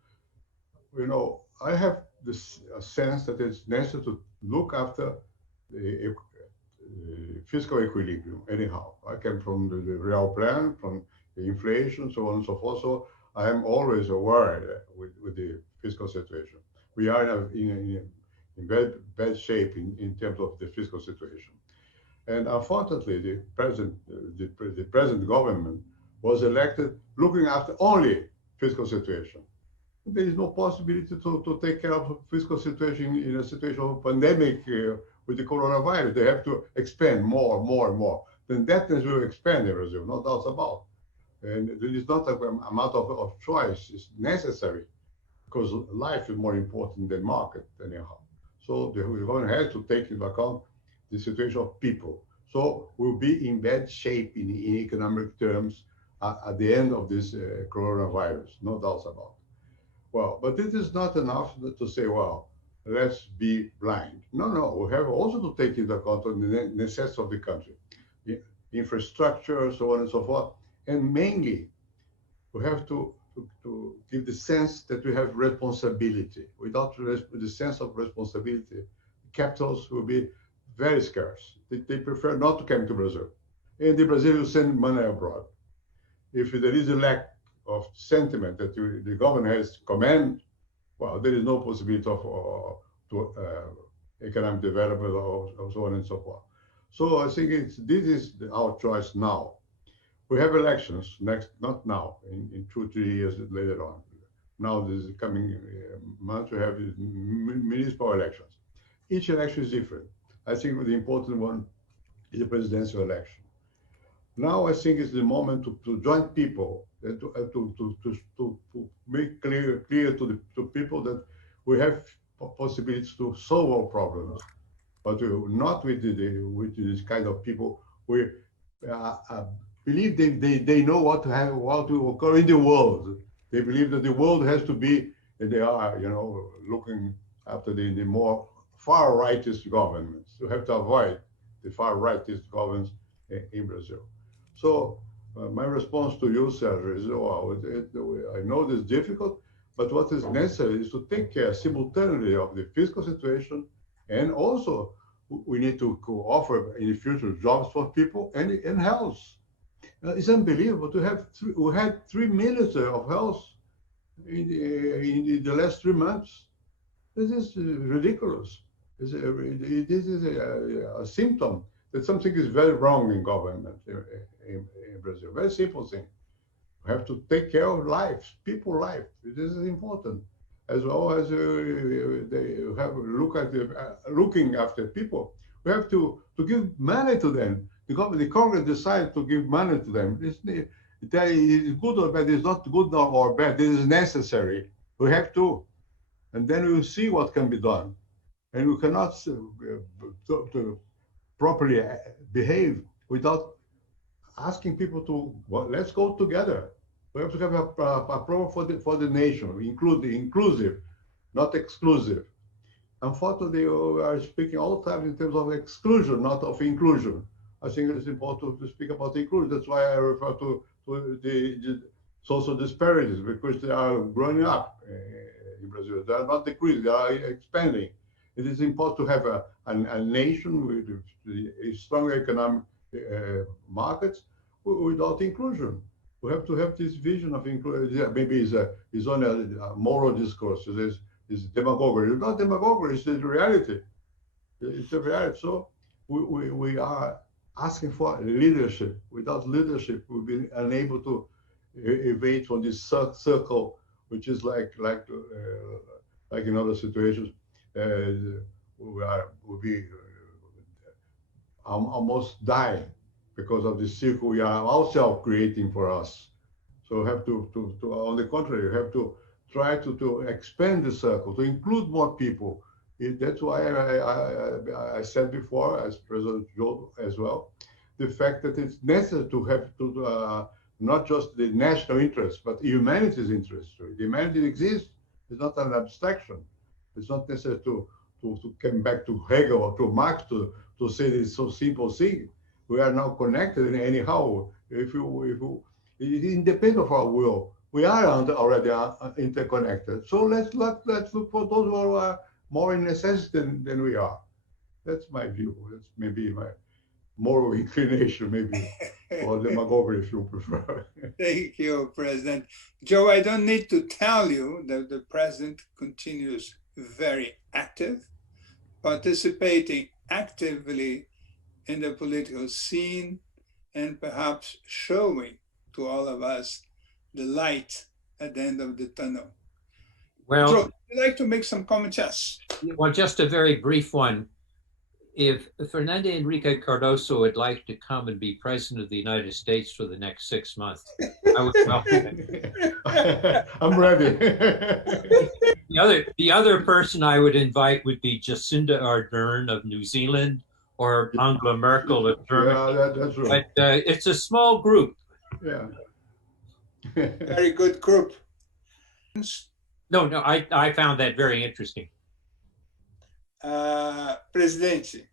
I have this sense that it's necessary to look after the fiscal equilibrium anyhow. I came from the real plan, from the inflation, so on and so forth. So I am always aware with the fiscal situation. We are in very bad shape in terms of the fiscal situation. And unfortunately, the present government was elected looking after only fiscal situation. There is no possibility to take care of fiscal situation in a situation of pandemic with the coronavirus. They have to expand more and more. Then that will expand in Brazil, no doubt about. And there is not a amount of choice. It's necessary because life is more important than market anyhow. So the government has to take into account the situation of people. So we'll be in bad shape in economic terms at the end of this coronavirus, no doubts about it. Well, but it is not enough to say, well, let's be blind. No, we have also to take into account the necessities of the country, the infrastructure, so on and so forth. And mainly, we have to give the sense that we have responsibility. Without the sense of responsibility, capitals will be very scarce. They prefer not to come to Brazil. And the Brazil will send money abroad. If there is a lack of sentiment that the government has command, well, there is no possibility of economic development or so on and so forth. So I think this is our choice now. We have elections not now, in 2-3 years later on. Now, this coming month, we have municipal elections. Each election is different. I think the important one is the presidential election. Now, I think it's the moment to join people, to make clear to people that we have possibilities to solve our problems, but not with this kind of people. We believe they know what to occur in the world. They believe that the world has to be, and they are, looking after the more far rightist governments. You have to avoid the far rightist governments in Brazil. So my response to you, Sergio, is, I know this is difficult, but what is necessary is to take care simultaneously of the fiscal situation, and also we need to offer in the future jobs for people and health. It's unbelievable to have we had 3 ministers of health in the last 3 months. This is ridiculous. This is a symptom that something is very wrong in government in Brazil. Very simple thing. We have to take care of lives, people's life. This is important, as well as they have looking after people. We have to give money to them. The Congress decided to give money to them. It's good or bad. It's not good or bad. This is necessary. We have to, and then we will see what can be done. And we cannot to properly behave without asking people to, well, let's go together. We have to have a program for the nation, inclusive, not exclusive. Unfortunately, we are speaking all the time in terms of exclusion, not of inclusion. I think it's important to speak about inclusion. That's why I refer to the social disparities, because they are growing up in Brazil. They are not decreasing, they are expanding. It is important to have a nation with a strong economic markets without inclusion. We have to have this vision of inclusion. Maybe it's only a moral discourse. It's demagoguery. It's not demagoguery, it's the reality. It's the reality. So we are asking for leadership. Without leadership, we'll be unable to evade from this circle, which is like in other situations. We'll be almost die because of the circle we are ourselves creating for us. So we have to on the contrary, we have to try to expand the circle, to include more people. That's why I said before, as President Joe as well, the fact that it's necessary to have not just the national interest, but humanity's interest. Humanity exists. It's not an abstraction. It's not necessary to come back to Hegel or to Marx to say this so simple thing. We are now connected anyhow. If you independent of our will, we are already interconnected. So let's look for those who are more in necessity than we are. That's my view. That's maybe my moral inclination, maybe, or demagoguery, if you prefer. Thank you, President. Joe, I don't need to tell you that the President continues very active, participating actively in the political scene, and perhaps showing to all of us the light at the end of the tunnel. Well, Joe, would you like to make some comments? Yes. Well, just a very brief one. If Fernando Henrique Cardoso would like to come and be President of the United States for the next 6 months, I would welcome it. I'm ready. The other person I would invite would be Jacinda Ardern of New Zealand or Angela Merkel of Germany. Yeah, that's right. But it's a small group. Yeah. Very good group. No, I found that very interesting. Presidente,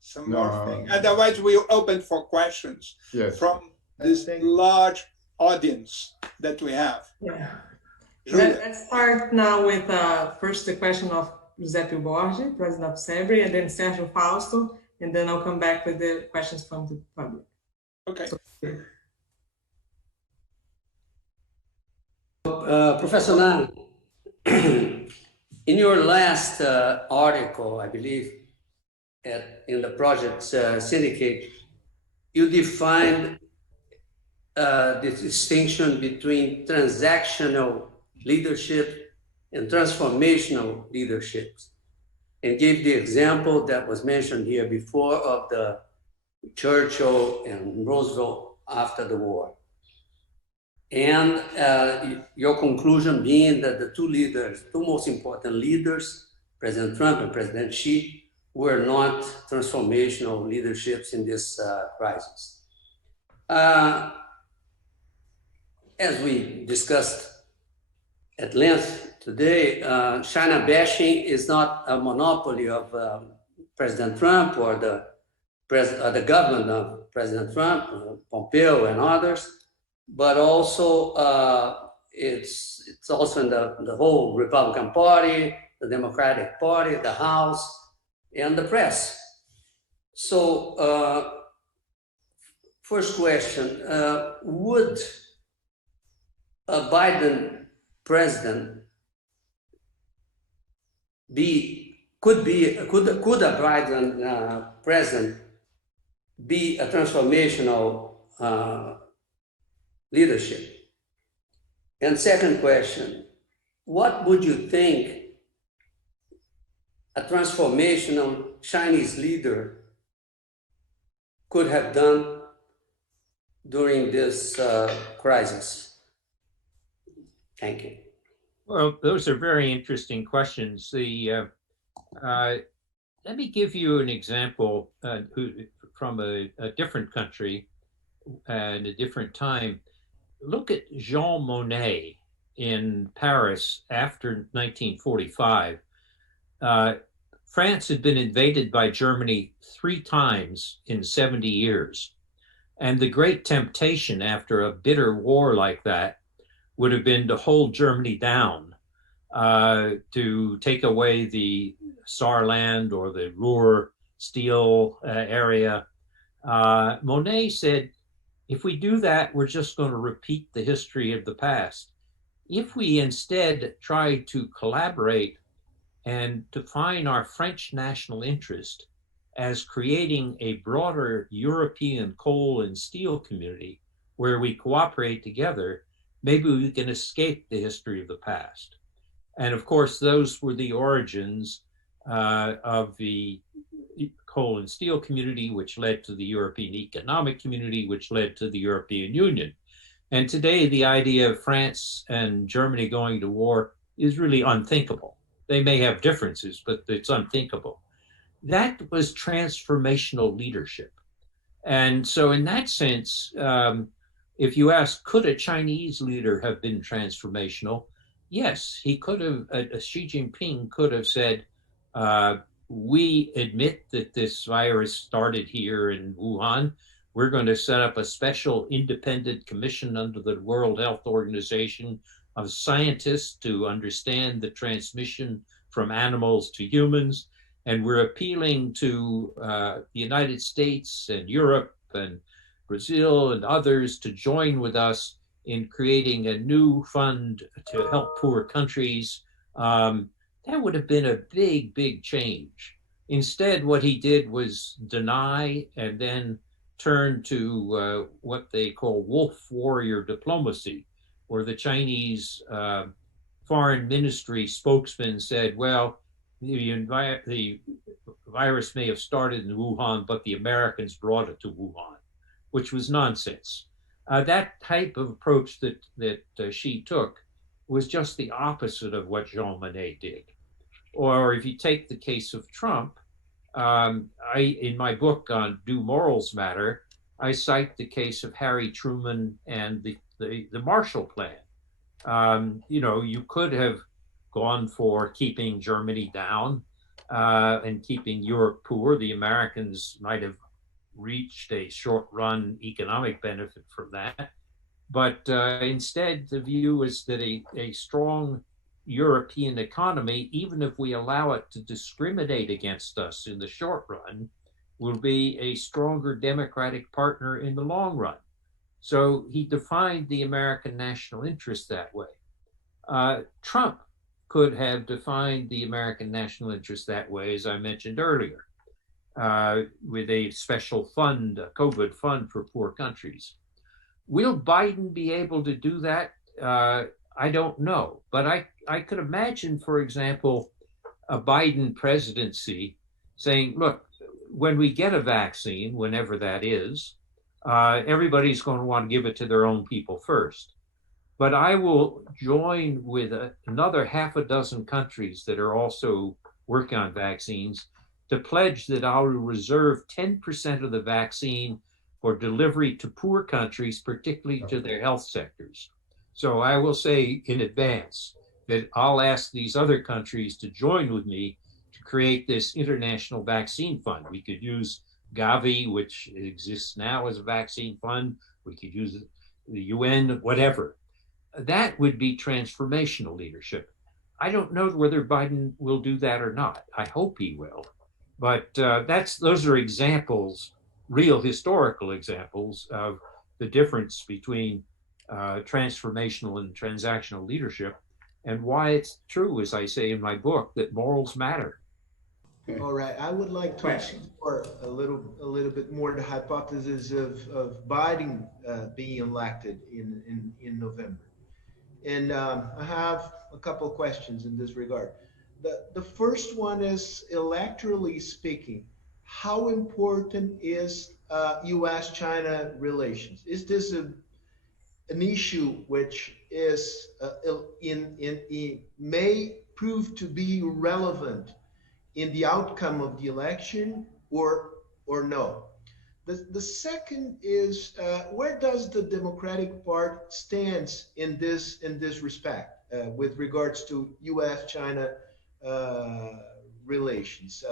some more things. Otherwise, we'll open for questions from this large audience that we have. Yeah. Let's start now with first the question of Giuseppe Borges, President of CEBRI, and then Sergio Fausto, and then I'll come back with the questions from the public. Okay. Professor Nani, in your last article, I believe, in the project syndicate, you defined the distinction between transactional leadership and transformational leaderships, and gave the example that was mentioned here before of the Churchill and Roosevelt after the war. And your conclusion being that the two most important leaders, President Trump and President Xi, were not transformational leaderships in this crisis. As we discussed at length today, China bashing is not a monopoly of President Trump or the government of President Trump, Pompeo and others, but also it's also in the whole Republican Party, the Democratic Party, the House, and the press. So First question, would a Biden president could a Biden president be a transformational leadership? And second question, what would you think a transformational Chinese leader could have done during this crisis? Thank you. Well, those are very interesting questions. Let me give you an example from a different country and a different time. Look at Jean Monnet in Paris after 1945. France had been invaded by Germany 3 times in 70 years. And the great temptation after a bitter war like that would have been to hold Germany down, to take away the Saarland or the Ruhr steel area. Monnet said, if we do that, we're just going to repeat the history of the past. If we instead try to collaborate and define our French national interest as creating a broader European coal and steel community where we cooperate together, maybe we can escape the history of the past. And of course, those were the origins of the coal and steel community, which led to the European Economic Community, which led to the European Union. And today, the idea of France and Germany going to war is really unthinkable. They may have differences, but it's unthinkable. That was transformational leadership. And so in that sense, if you ask, could a Chinese leader have been transformational? Yes, he could have, Xi Jinping could have said, we admit that this virus started here in Wuhan. We're going to set up a special independent commission under the World Health Organization of scientists to understand the transmission from animals to humans. And we're appealing to the United States and Europe and Brazil and others to join with us in creating a new fund to help poor countries. That would have been a big, big change. Instead, what he did was deny and then turn to what they call wolf warrior diplomacy, where the Chinese foreign ministry spokesman said, well, the virus may have started in Wuhan, but the Americans brought it to Wuhan, which was nonsense. That type of approach that Xi took was just the opposite of what Jean Monnet did. Or if you take the case of Trump, in my book on Do Morals Matter, I cite the case of Harry Truman and the Marshall Plan. You could have gone for keeping Germany down and keeping Europe poor. The Americans might have reached a short-run economic benefit from that. But instead, the view is that a strong European economy, even if we allow it to discriminate against us in the short run, will be a stronger democratic partner in the long run. So he defined the American national interest that way. Trump could have defined the American national interest that way, as I mentioned earlier, with a special fund, a COVID fund for poor countries. Will Biden be able to do that? I don't know, but I could imagine, for example, a Biden presidency saying, look, when we get a vaccine, whenever that is, everybody's going to want to give it to their own people first. But I will join with another 6 countries that are also working on vaccines to pledge that I will reserve 10% of the vaccine for delivery to poor countries, particularly to their health sectors. So I will say in advance that I'll ask these other countries to join with me to create this international vaccine fund. We could use Gavi, which exists now as a vaccine fund. We could use the UN, whatever. That would be transformational leadership. I don't know whether Biden will do that or not. I hope he will. But those are examples real historical examples of the difference between transformational and transactional leadership, and why it's true, as I say in my book, that morals matter. All right, I would like to explore a little bit more the hypothesis of Biden being elected in November, and I have a couple of questions in this regard. The first one is, electorally speaking, how important is U.S.-China relations? Is this an issue which is may prove to be relevant in the outcome of the election, or no? The second is, where does the Democratic Party stands in this respect with regards to U.S.-China relations?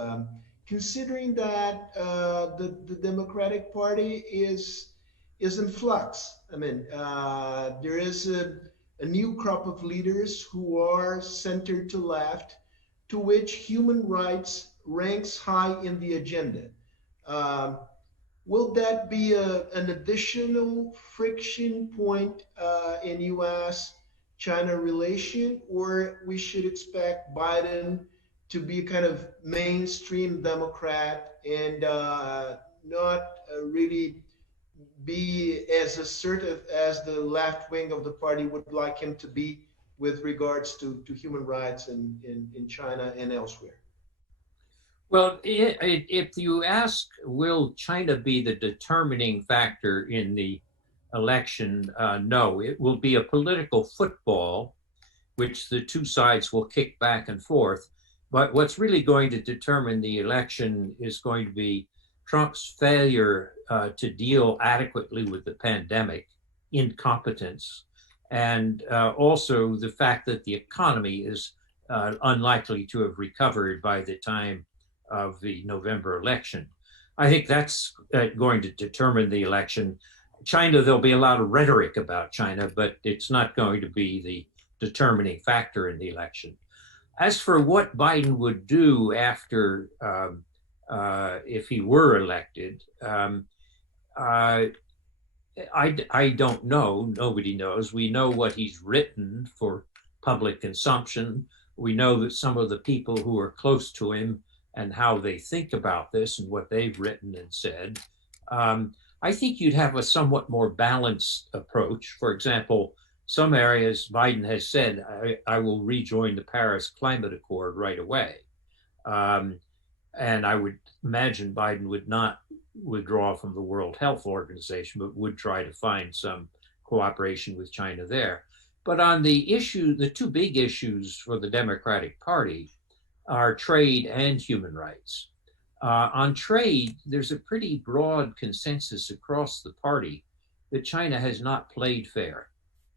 Considering that the Democratic Party is in flux. I mean, there is a new crop of leaders who are centered to left, to which human rights ranks high in the agenda. Will that be an additional friction point in U.S.-China relation, or we should expect Biden to be kind of mainstream Democrat and not really be as assertive as the left wing of the party would like him to be with regards to human rights in China and elsewhere? Well, if you ask, will China be the determining factor in the election? No, it will be a political football, which the two sides will kick back and forth. But what's really going to determine the election is going to be Trump's failure to deal adequately with the pandemic, incompetence, and also the fact that the economy is unlikely to have recovered by the time of the November election. I think that's going to determine the election. China, there'll be a lot of rhetoric about China, but it's not going to be the determining factor in the election. As for what Biden would do after, if he were elected, I don't know. Nobody knows. We know what he's written for public consumption. We know that some of the people who are close to him and how they think about this and what they've written and said. I think you'd have a somewhat more balanced approach. For example, some areas Biden has said, I will rejoin the Paris Climate Accord right away. And I would imagine Biden would not withdraw from the World Health Organization, but would try to find some cooperation with China there. But on the issue, the two big issues for the Democratic Party are trade and human rights. On trade, there's a pretty broad consensus across the party that China has not played fair,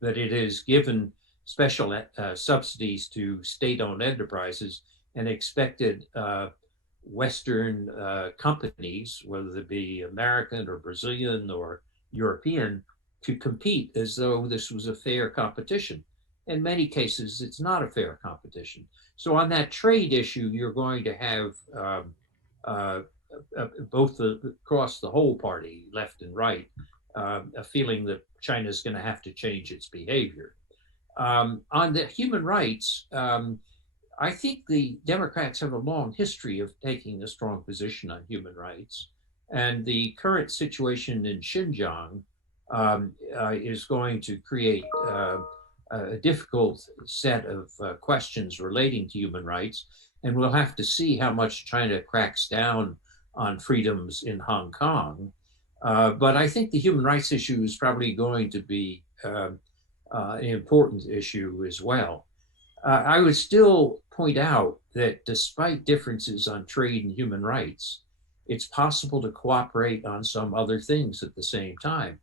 that it has given special subsidies to state-owned enterprises and expected Western companies, whether they be American or Brazilian or European, to compete as though this was a fair competition. In many cases, it's not a fair competition. So on that trade issue, you're going to have both across the whole party, left and right, a feeling that China's going to have to change its behavior. On the human rights, I think the Democrats have a long history of taking a strong position on human rights. And the current situation in Xinjiang is going to create a difficult set of questions relating to human rights. And we'll have to see how much China cracks down on freedoms in Hong Kong. But I think the human rights issue is probably going to be an important issue as well. I would still point out that despite differences on trade and human rights, it's possible to cooperate on some other things at the same time.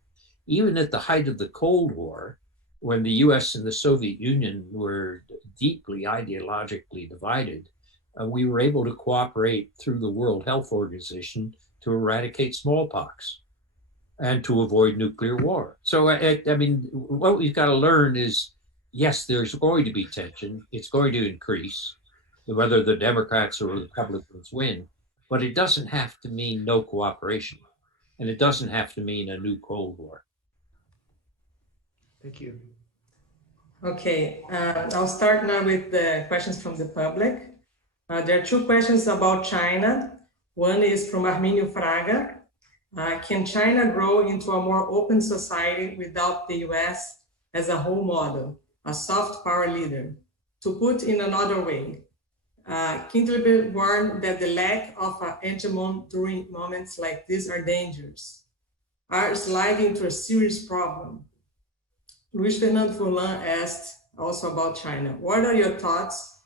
Even at the height of the Cold War, when the US and the Soviet Union were deeply ideologically divided, we were able to cooperate through the World Health Organization to eradicate smallpox and to avoid nuclear war. So, I mean, what we've got to learn is, yes, there's going to be tension. It's going to increase, whether the Democrats or Republicans win, but it doesn't have to mean no cooperation. And it doesn't have to mean a new Cold War. Thank you. Okay, I'll start now with the questions from the public. There are two questions about China. One is from Arminio Fraga. Can China grow into a more open society without the US as a role model, a soft power leader? To put in another way, Kindle warned that the lack of a hegemon during moments like these are dangerous, are sliding into a serious problem. Luis Fernando Furlan asked also about China. What are your thoughts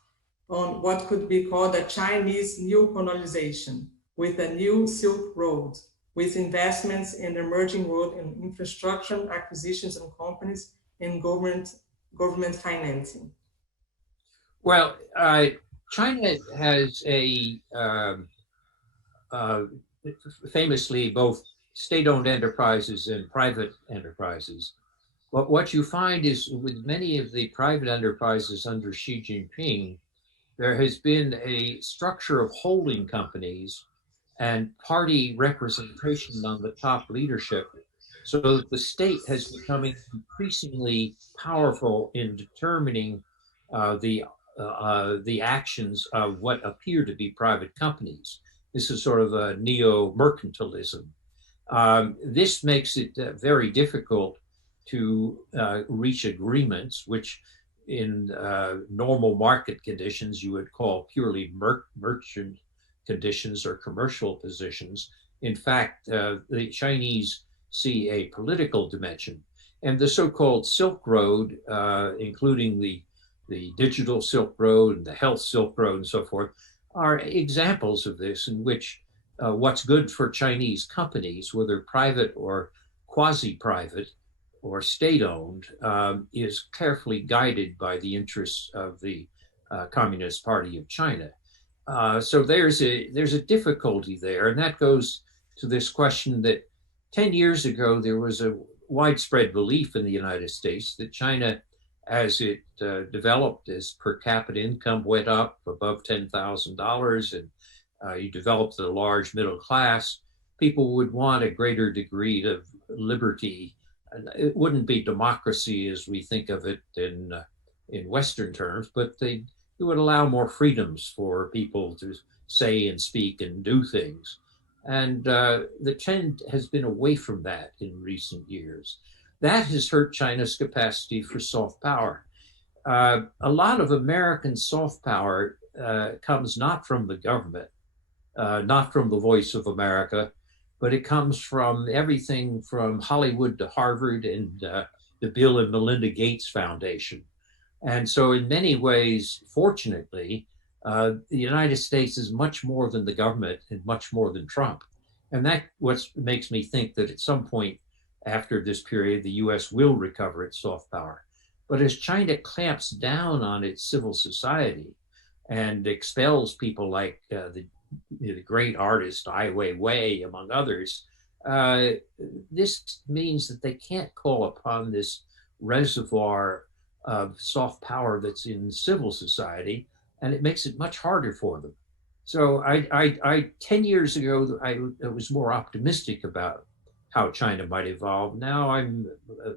on what could be called a Chinese new colonization with a new Silk Road, with investments in the emerging world in infrastructure, acquisitions and companies, and government financing? Well, China has famously both state-owned enterprises and private enterprises. But what you find is with many of the private enterprises under Xi Jinping, there has been a structure of holding companies and party representation on the top leadership, so that the state has become increasingly powerful in determining the actions of what appear to be private companies. This is sort of a neo-mercantilism. This makes it very difficult to reach agreements, which in normal market conditions you would call purely merchant conditions or commercial positions. In fact, the Chinese see a political dimension. And the so-called Silk Road, including the digital Silk Road and the health Silk Road and so forth, are examples of this, in which what's good for Chinese companies, whether private or quasi-private or state-owned, is carefully guided by the interests of the Communist Party of China. So there's a difficulty there, and that goes to this question that 10 years ago there was a widespread belief in the United States that China, as it developed, as per capita income went up above $10,000 and you developed a large middle class, people would want a greater degree of liberty. It wouldn't be democracy as we think of it in Western terms, but it would allow more freedoms for people to say and speak and do things. And the trend has been away from that in recent years. That has hurt China's capacity for soft power. A lot of American soft power comes not from the government, not from the Voice of America, but it comes from everything from Hollywood to Harvard and the Bill and Melinda Gates Foundation. And so in many ways, fortunately, the United States is much more than the government and much more than Trump. And that's what makes me think that at some point after this period, the US will recover its soft power. But as China clamps down on its civil society and expels people like the great artist Ai Weiwei, among others, this means that they can't call upon this reservoir of soft power that's in civil society, and it makes it much harder for them. So 10 years ago, I was more optimistic about how China might evolve. Now I'm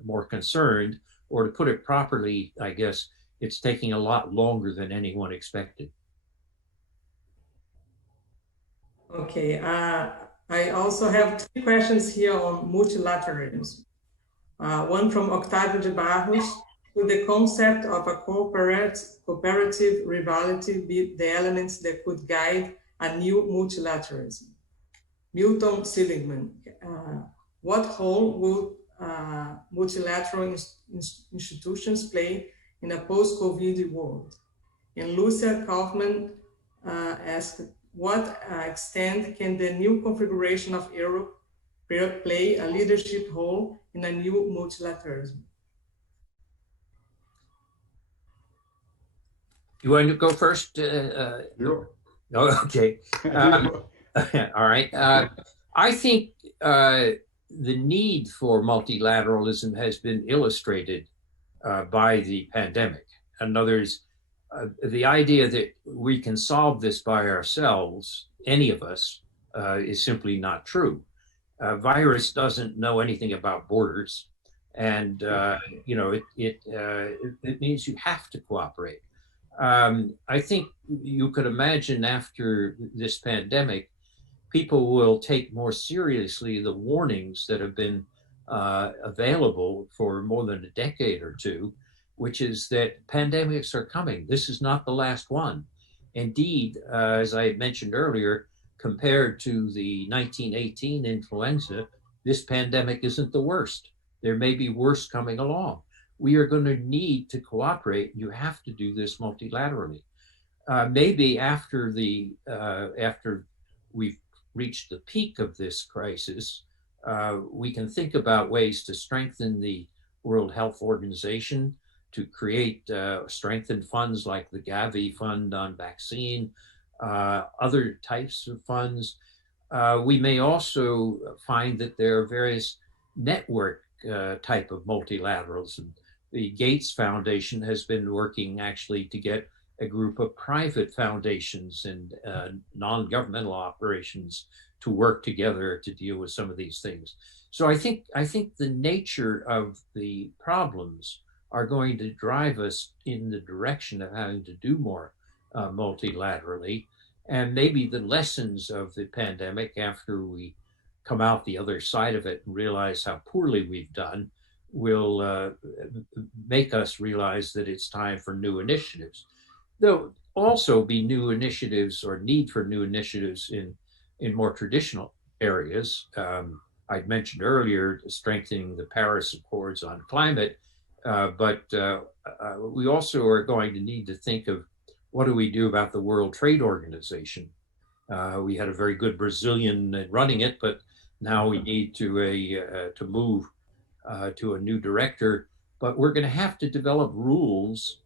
more concerned, or to put it properly, I guess, it's taking a lot longer than anyone expected. Okay, I also have two questions here on multilateralism. One from Octavio de Barros. Would the concept of a cooperative rivalry be the elements that could guide a new multilateralism? Milton Seligman, what role will multilateral institutions play in a post-COVID world? And Lucia Kaufman asked, what extent can the new configuration of Europe play a leadership role in a new multilateralism? You want to go first? Sure. Oh, okay. All right. I think the need for multilateralism has been illustrated by the pandemic. In other words, the idea that we can solve this by ourselves, any of us, is simply not true. virus doesn't know anything about borders, and it means you have to cooperate. I think you could imagine after this pandemic, people will take more seriously the warnings that have been available for more than a decade or two, which is that pandemics are coming. This is not the last one. Indeed, as I mentioned earlier, compared to the 1918 influenza, this pandemic isn't the worst. There may be worse coming along. We are going to need to cooperate. You have to do this multilaterally. Maybe after we've reached the peak of this crisis, we can think about ways to strengthen the World Health Organization, to create strengthened funds like the Gavi Fund on vaccine, other types of funds. We may also find that there are various network type of multilateralism. The Gates Foundation has been working actually to get a group of private foundations and non-governmental operations to work together to deal with some of these things. So I think the nature of the problems are going to drive us in the direction of having to do more multilaterally. And maybe the lessons of the pandemic, after we come out the other side of it and realize how poorly we've done, will make us realize that it's time for new initiatives. There'll also be new initiatives or need for new initiatives in more traditional areas. I'd mentioned earlier strengthening the Paris Accords on climate, but we also are going to need to think of what do we do about the World Trade Organization. We had a very good Brazilian running it, but now we need to move to a new director. But we're going to have to develop rules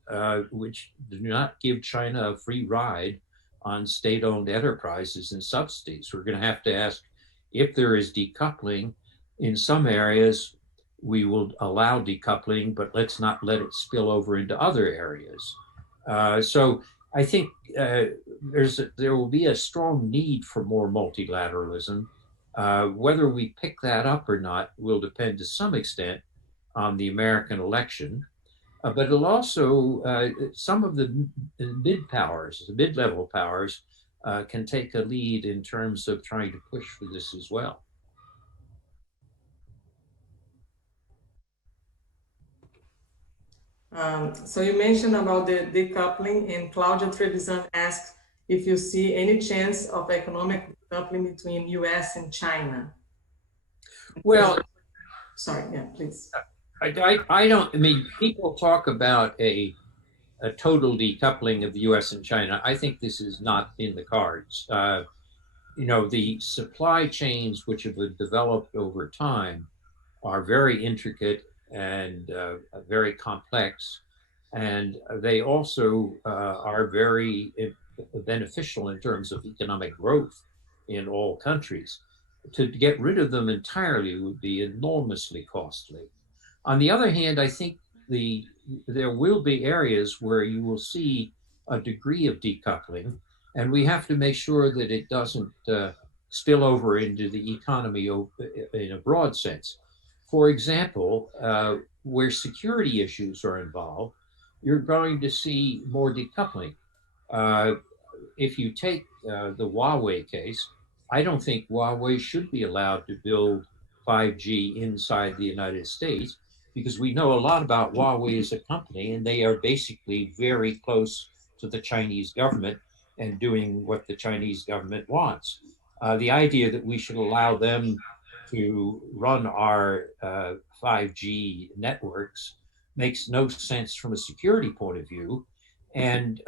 which do not give China a free ride on state-owned enterprises and subsidies. We're going to ask if there is decoupling. In some areas, we will allow decoupling, but let's not let it spill over into other areas. So I think there will be a strong need for more multilateralism. Whether we pick that up or not will depend to some extent on the American election, but it'll also, some of the mid-powers, the mid-level powers, can take a lead in terms of trying to push for this as well. So you mentioned about the decoupling, and Claudia Trevisan asked if you see any chance of economic decoupling between US and China. Well, sorry, yeah, please. I mean, people talk about a total decoupling of the US and China. I think this is not in the cards. The supply chains which have been developed over time are very intricate and very complex, and they also are very beneficial in terms of economic growth in all countries. To get rid of them entirely would be enormously costly. On the other hand, I think there will be areas where you will see a degree of decoupling, and we have to make sure that it doesn't spill over into the economy in a broad sense. For example, where security issues are involved, you're going to see more decoupling. If you take the Huawei case, I don't think Huawei should be allowed to build 5G inside the United States, because we know a lot about Huawei as a company, and they are basically very close to the Chinese government and doing what the Chinese government wants. The idea that we should allow them to run our 5G networks makes no sense from a security point of view, and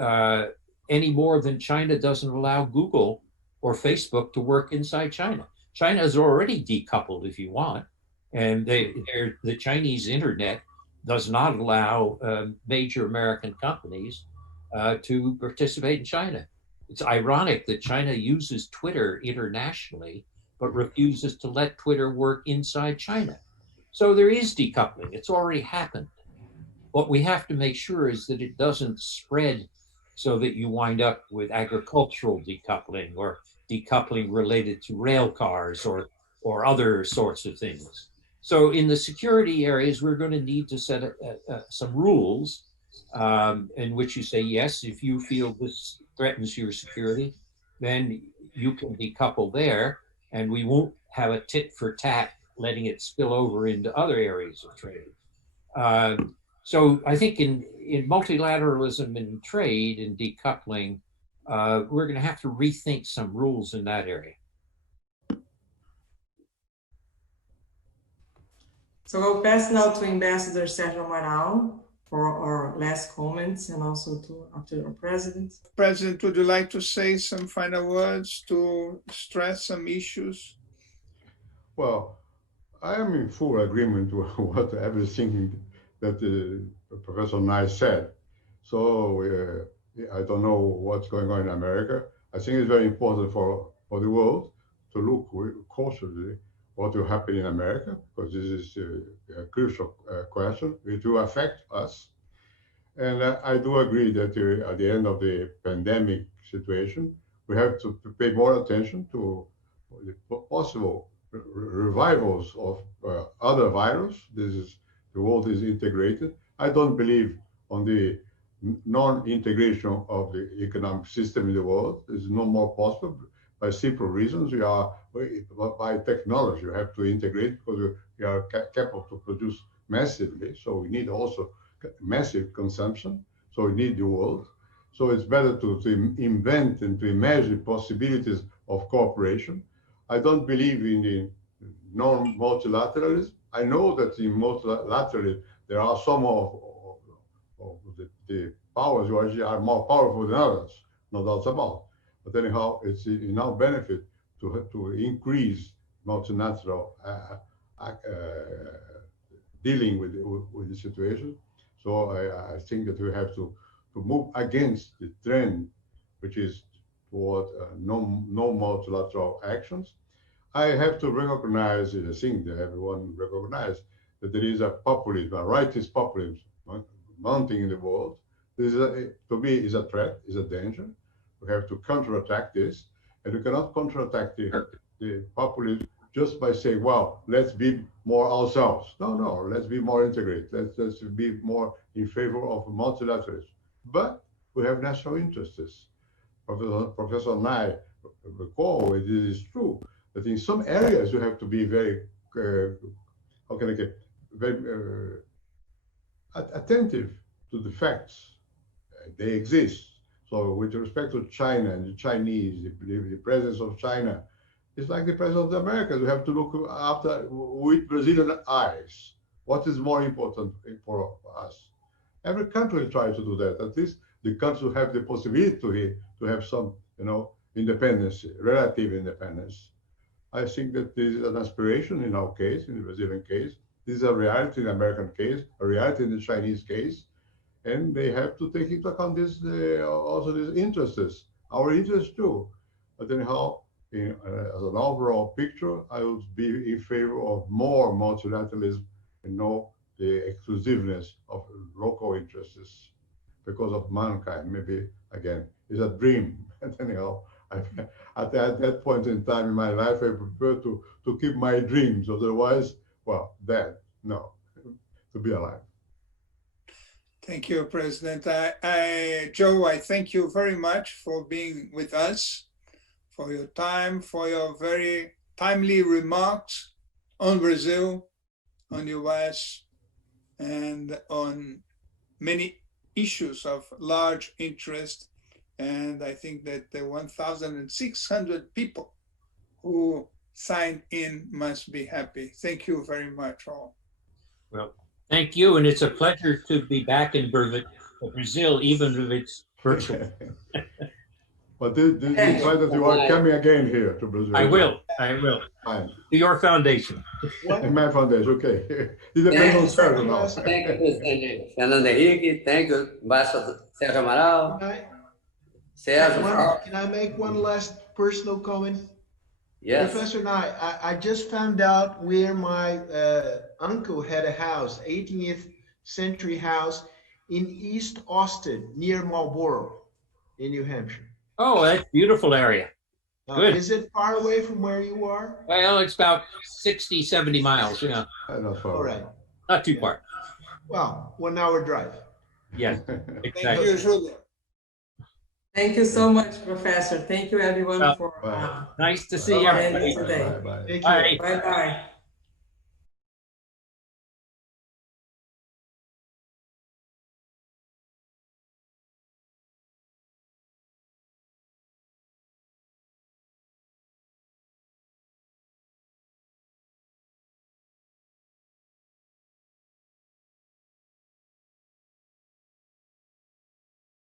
any more than China doesn't allow Google or Facebook to work inside China. China is already decoupled, if you want, and the Chinese internet does not allow major American companies to participate in China. It's ironic that China uses Twitter internationally, but refuses to let Twitter work inside China. So there is decoupling. It's already happened. What we have to make sure is that it doesn't spread so that you wind up with agricultural decoupling or decoupling related to rail cars or or other sorts of things. So in the security areas, we're going to need to set some rules in which you say, yes, if you feel this threatens your security, then you can decouple there, and we won't have a tit for tat letting it spill over into other areas of trade. So I think in multilateralism and trade and decoupling, we're going to have to rethink some rules in that area. So I'll pass now to Ambassador Sergio Amaral for our last comments, and also to our President. President, would you like to say some final words to stress some issues? Well, I am in full agreement with what everything that Professor Nye said. So I don't know what's going on in America. I think it's very important for the world to look cautiously what will happen in America, because this is a crucial question. It will affect us. And I do agree that at the end of the pandemic situation, we have to pay more attention to the possible revivals of other virus. The world is integrated. I don't believe on the non-integration of the economic system in the world. It's no more possible by simple reasons. We are, by technology, you have to integrate because we are capable to produce massively. So we need also massive consumption. So we need the world. So it's better to invent and to imagine possibilities of cooperation. I don't believe in the non-multilateralism. I know that in multilateralism, there are some of the powers which are more powerful than others, no doubt about. But anyhow, it's in our benefit to increase multilateral dealing with the situation. So I think that we have to move against the trend, which is toward no multilateral actions. I have to recognize, I think that everyone recognizes that there is a populism, a rightist populism mounting in the world. This is to me is a threat, is a danger. We have to counterattack this, and we cannot counterattack the populism just by saying, well, let's be more ourselves. No, let's be more integrated. Let's be more in favor of multilateralism. But we have national interests. Professor Nye recall, it is true that in some areas you have to be very, how can I get, very attentive to the facts. They exist. So with respect to China and the Chinese, the presence of China, it's like the presence of the Americans. We have to look after with Brazilian eyes. What is more important for us? Every country tries to do that. At least the countries will have the possibility to have some, independence, relative independence. I think that this is an aspiration in our case, in the Brazilian case. This is a reality in the American case, a reality in the Chinese case. And they have to take into account this, also these interests, our interests too. But anyhow, as an overall picture, I would be in favor of more multilateralism and no the exclusiveness of local interests because of mankind. Maybe, again, it's a dream. And anyhow, at that point in time in my life, I prefer to keep my dreams. Otherwise, well, dead. No, to be alive. Thank you, President. Joe, I thank you very much for being with us, for your time, for your very timely remarks on Brazil, on the US, and on many issues of large interest. And I think that the 1,600 people who signed in must be happy. Thank you very much, all. Well, thank you, and it's a pleasure to be back in Brazil, even if it's virtual. But this is why that you are coming again here to Brazil. I will. Fine. To your foundation. In my foundation, okay. It depends on Sergio now. Thank you, President Fernando Henrique. Thank you, Ambassador Sergio Amaral. Can I make one last personal comment? Yes. Professor Nye, I just found out where my uncle had a house, 18th century house in East Austin, near Marlboro, in New Hampshire. Oh, that's a beautiful area. Good. Is it far away from where you are? Well, it's about 60, 70 miles. Yeah, Not far. All right. not too far. Well, 1 hour drive. Yes, Thank exactly. you, Julio. Thank you so much, Professor. Thank you, everyone, Well, for Bye. Nice to see Bye-bye. everybody. today. Bye. Thank you. Bye. Bye-bye.